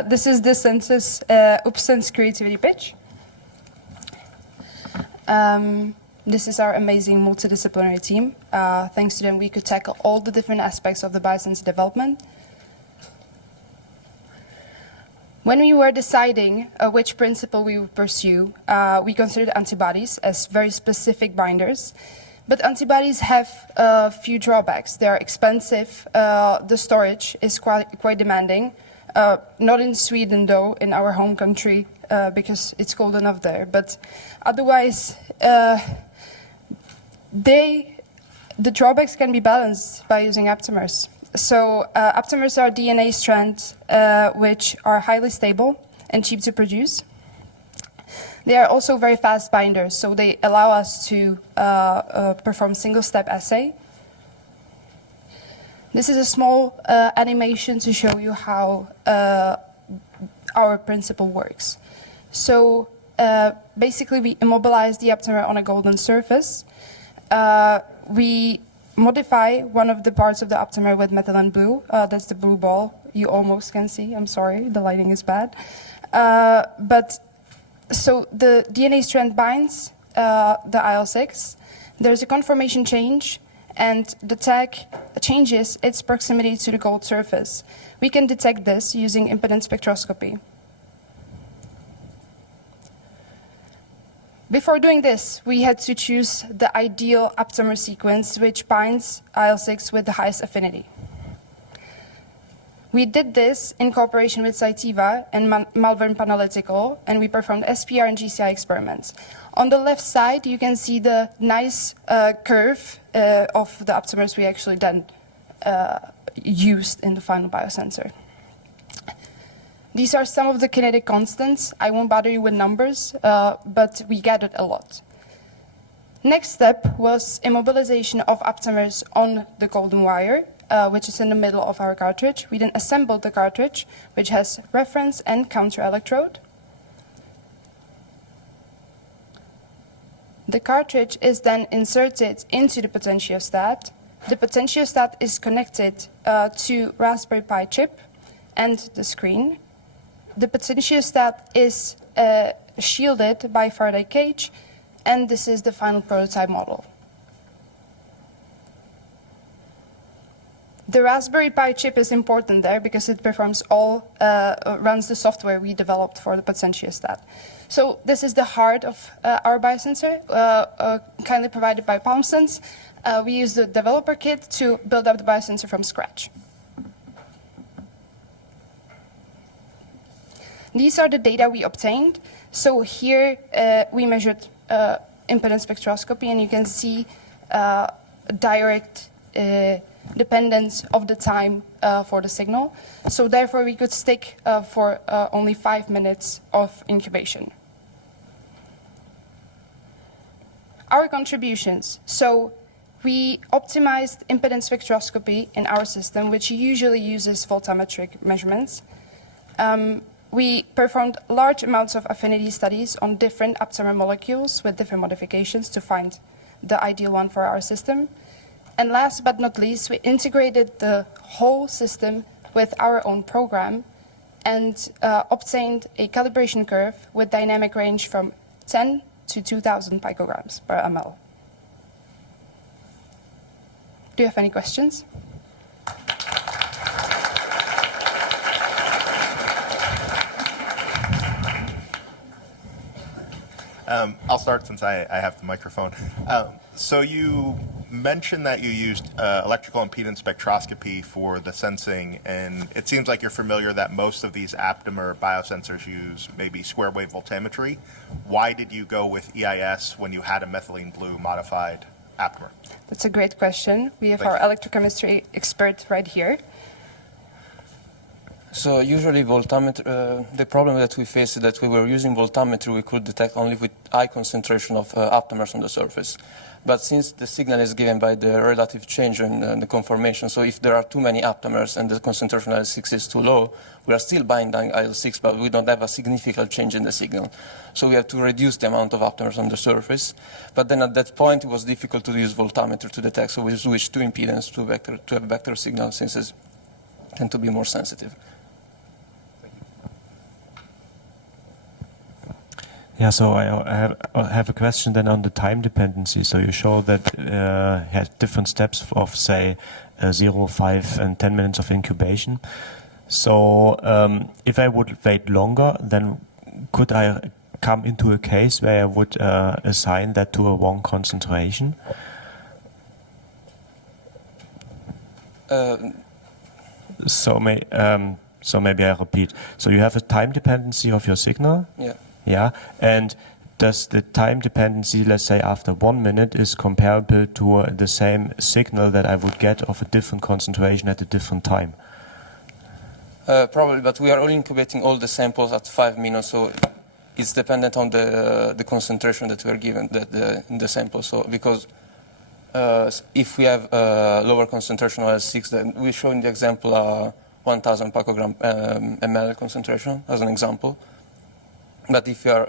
This is the SensUs UpSens creativity pitch. This is our amazing multidisciplinary team. Thanks to them, we could tackle all the different aspects of the biosensor development. When we were deciding which principle we would pursue, we considered antibodies as very specific binders. But antibodies have a few drawbacks. They are expensive. The storage is quite demanding. Not in Sweden, though, in our home country, because it's cold enough there. But otherwise, the drawbacks can be balanced by using aptamers. So aptamers are DNA strands which are highly stable and cheap to produce. They are also very fast binders, so they allow us to perform single-step assay. This is a small animation to show you how our principle works. So basically, we immobilize the aptamer on a golden surface. We modify one of the parts of the aptamer with methylene blue. That's the blue ball you almost can see. I'm sorry, the lighting is bad. So the DNA strand binds the IL-6. There's a conformation change, and the tag changes its proximity to the gold surface. We can detect this using impedance spectroscopy. Before doing this, we had to choose the ideal aptamer sequence which binds IL-6 with the highest affinity. We did this in cooperation with Cytiva and Malvern Panalytical, and we performed SPR and GCI experiments. On the left side, you can see the nice curve of the aptamers we actually then used in the final biosensor. These are some of the kinetic constants. I won't bother you with numbers, but we gathered a lot. Next step was immobilization of aptamers on the golden wire, which is in the middle of our cartridge. We then assembled the cartridge, which has reference and counter electrode. The cartridge is then inserted into the potentiostat. The potentiostat is connected to Raspberry Pi chip and the screen. The potentiostat is shielded by Faraday cage, and this is the final prototype model. The Raspberry Pi chip is important there because it performs runs the software we developed for the potentiostat. So this is the heart of our biosensor, kindly provided by PalmSense. We use the developer kit to build up the biosensor from scratch. These are the data we obtained. So here we measured impedance spectroscopy, and you can see direct dependence of the time for the signal. So therefore, we could stick for only 5 minutes of incubation. Our contributions. So we optimized impedance spectroscopy in our system, which usually uses voltammetric measurements. We performed large amounts of affinity studies on different aptamer molecules with different modifications to find the ideal one for our system. And last but not least, we integrated the whole system with our own program and obtained a calibration curve with dynamic range from 10 to 2000 picograms per ml. Do you have any questions? I'll start since I have the microphone. So you mentioned that you used electrical impedance spectroscopy for the sensing, and it seems like you're familiar that most of these aptamer biosensors use maybe square wave voltammetry. Why did you go with EIS when you had a methylene blue modified aptamer? That's a great question. We have Thank our you. electrochemistry expert right here. So usually voltammetry, the problem that we faced is that we were using voltammetry, we could detect only with high concentration of aptamers on the surface. But since the signal is given by the relative change in the conformation, so if there are too many aptamers and the concentration of IL-6 is too low, we are still binding IL-6, but we don't have a significant change in the signal. So we have to reduce the amount of aptamers on the surface. But then at that point, it was difficult to use voltammetry to detect, so we switched to impedance to have vector signal since it tend to be more sensitive. Yeah, so I have a question then on the time dependency. So you show that had different steps of, say, 0, 5, and 10 minutes of incubation. So if I would wait longer, then could I come into a case where I would assign that to a wrong concentration? So maybe I repeat. So you have a time dependency of your signal. Yeah. Yeah, and does the time dependency, let's say after 1 minute, is comparable to the same signal that I would get of a different concentration at a different time? Probably, but we are only incubating all the samples at 5 minutes, so it's dependent on the concentration that we are given in the sample. So because if we have a lower concentration of L6, then we show in the example 1000 picogram ml concentration as an example. But if you are,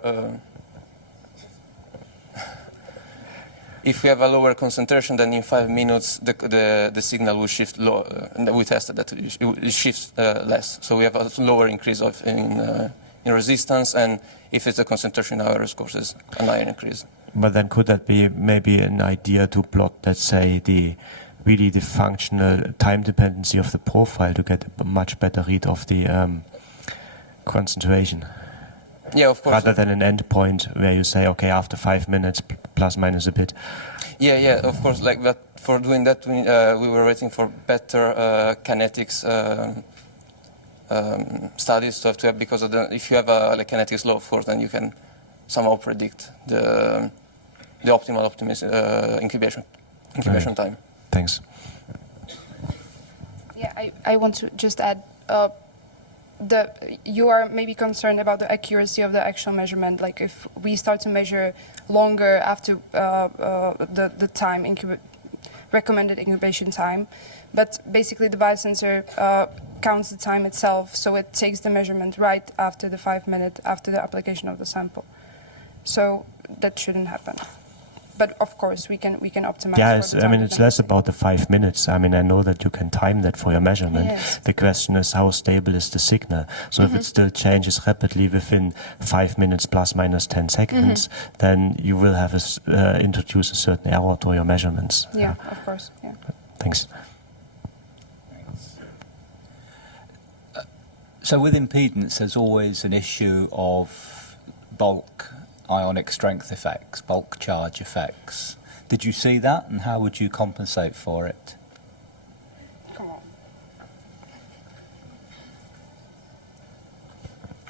if we have a lower concentration, then in 5 minutes the signal will shift low. We tested that it shifts less, so we have a lower increase in resistance, and if it's a concentration higher, of course, it's a higher increase. But then could that be maybe an idea to plot, let's say, the functional time dependency of the profile to get a much better read of the concentration? Yeah, of course. Rather than an endpoint where you say, okay, after 5 minutes, plus minus a bit. Yeah, of course. Like that. For doing that, we were waiting for better kinetics studies to have because of if you have a kinetics law, of course, then you can somehow predict the optimal incubation Right. time. Thanks. Yeah, I want to just add. You are maybe concerned about the accuracy of the actual measurement. Like if we start to measure longer after the time recommended incubation time, but basically the biosensor counts the time itself, so it takes the measurement right after the 5 minutes after the application of the sample. So that shouldn't happen. But of course, we can optimize. Yeah, for the I mean, time it's less about the 5 minutes. I mean, I know that you can time that for your measurement. Yes. The question is, how stable is the signal? So if it still changes rapidly within 5 minutes plus minus 10 seconds, then you will have introduce a certain error to your measurements. Yeah, of course. Yeah. Thanks. So with impedance, there's always an issue of bulk ionic strength effects, bulk charge effects. Did you see that, and how would you compensate for it?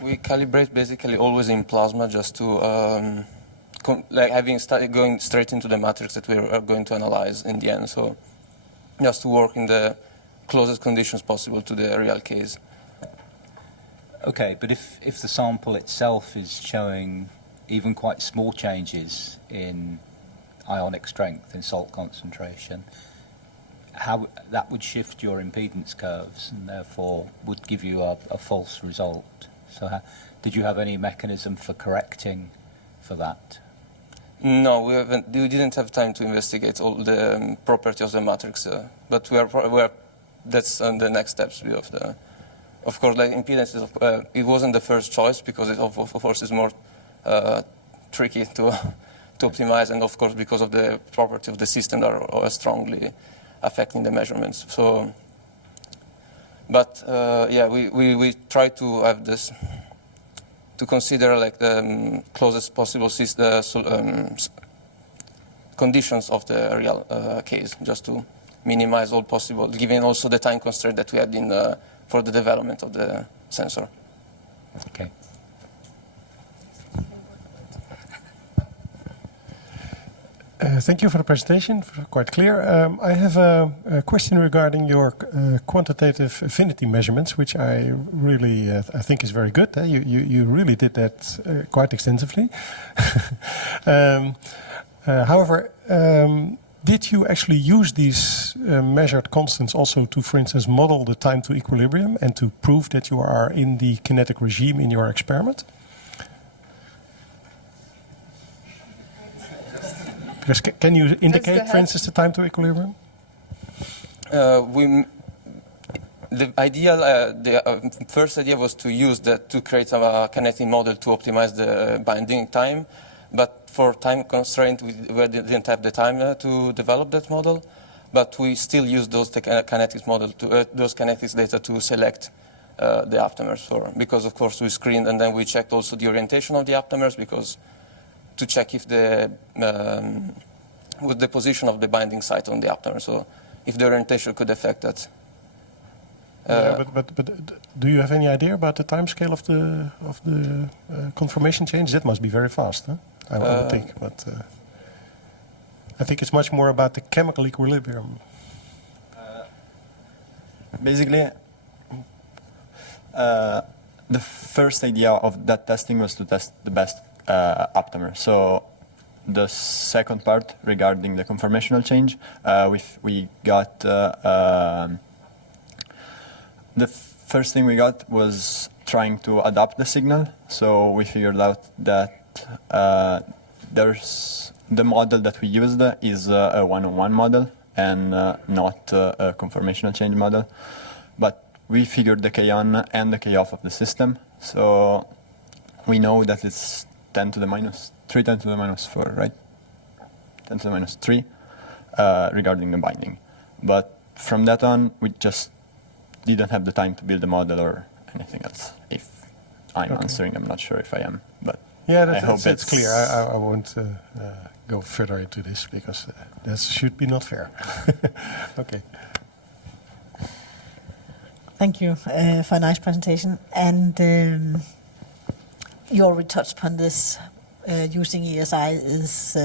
We calibrate basically always in plasma just to like having started going straight into the matrix that we are going to analyze in the end. So just to work in the closest conditions possible to the real case. Okay, but if the sample itself is showing even quite small changes in ionic strength, in salt concentration, how that would shift your impedance curves and therefore would give you a false result. So did you have any mechanism for correcting for that? No, we didn't have time to investigate all the properties of the matrix, but that's the next steps of the. Of course, like impedance it wasn't the first choice because it of course is more tricky to optimize, and of course because of the property of the system that are strongly affecting the measurements. So, but yeah, we try to have this to consider like the closest possible conditions of the real case, just to minimize all possible, given also the time constraint that we had in for the development of the sensor. Okay. Thank you for the presentation, quite clear. I have a question regarding your quantitative affinity measurements, which I really I think is very good. You really did that quite extensively. However, did you actually use these measured constants also to, for instance, model the time to equilibrium and to prove that you are in the kinetic regime in your experiment? Because can you indicate, for instance, the time to equilibrium? The first idea was to use that to create a kinetic model to optimize the binding time, but for time constraint, we didn't have the time to develop that model. But we still use those kinetics model to those kinetics data to select the aptamers because of course we screened and then we checked also the orientation of the aptamers because to check if with the position of the binding site on the aptamer, so if the orientation could affect that. But do you have any idea about the time scale of the conformation change? That must be very fast, huh? I would think, but I think it's much more about the chemical equilibrium. Basically, the first idea of that testing was to test the best aptamer. So the second part regarding the conformational change, we got the first thing we got was trying to adapt the signal. So we figured out that there's the model that we used is a one-on-one model and not a conformational change model. But we figured the K-on and the K-off of the system. So we know that it's 10 to the minus 3, 10 to the minus 4, right? 10 to the minus 3 regarding the binding. But from that on, we just didn't have the time to build a model or anything else. If I'm answering, I'm not sure if I am, but yeah, I hope that's clear. I won't go further into this because that should be not fair. Okay. Thank you for a nice presentation. And you already touched upon this. Using ESI is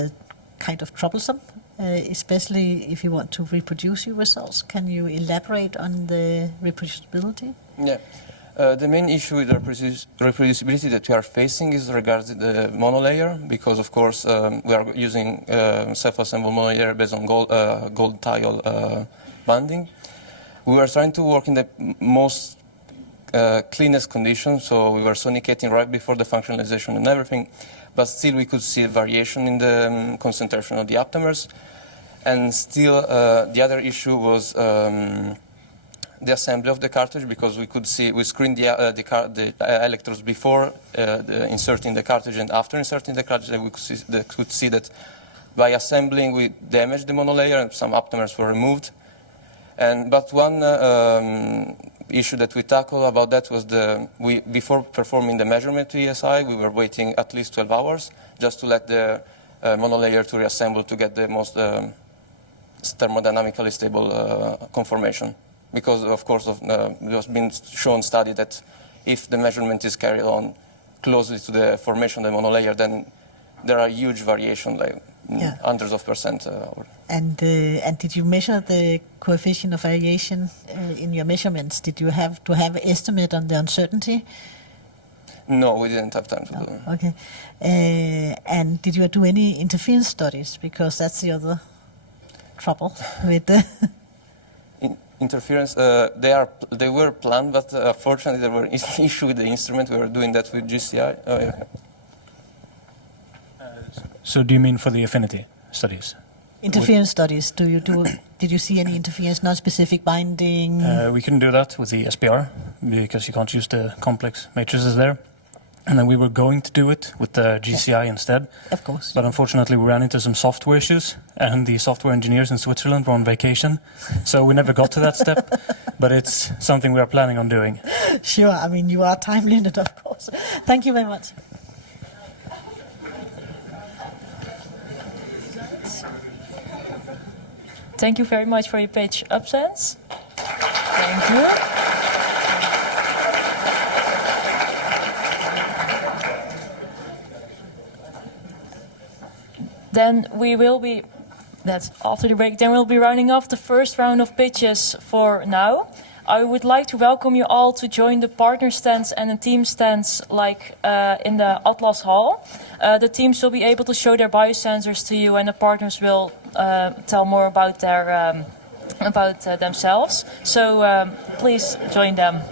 kind of troublesome, especially if you want to reproduce your results. Can you elaborate on the reproducibility? Yeah. The main issue with reproducibility that we are facing is regarding the monolayer, because of course we are using self-assembled monolayer based on gold tile bonding. We were trying to work in the most cleanest conditions, so we were sonicating right before the functionalization and everything, but still we could see a variation in the concentration of the aptamers. And still the other issue was the assembly of the cartridge, because we could see, we screened the electrodes before inserting the cartridge and after inserting the cartridge, and we could see that by assembling we damaged the monolayer and some aptamers were removed. But one issue that we tackled about that was before performing the measurement to ESI, we were waiting at least 12 hours just to let the monolayer to reassemble to get the most thermodynamically stable conformation. Because, of course, it has been shown study that if the measurement is carried on closely to the formation of the monolayer, then there are huge variations, like hundreds of percent. And did you measure the coefficient of variation in your measurements? Did you have to have an estimate on the uncertainty? No, we didn't have time to do it. Okay. And did you do any interference studies? Because that's the other trouble with the... Interference, they were planned, but fortunately there were issues with the instrument. We were doing that with GCI. So do you mean for the affinity studies? Interference studies, did you see any interference, non-specific binding? We couldn't do that with the SPR because you can't use the complex matrices there. And then we were going to do it with the GCI instead. Of course. But unfortunately, we ran into some software issues, and the software engineers in Switzerland were on vacation. So we never got to that step, but it's something we are planning on doing. Sure, I mean, you are time limited, of course. Thank you very much. Thank you very much for your pitch, Upsense. Thank you. Then we will be, that's after the break, then we'll be rounding off the first round of pitches for now. I would like to welcome you all to join the partner stands and the team stands like in the Atlas Hall. The teams will be able to show their biosensors to you and the partners will tell more about their themselves. So please join them.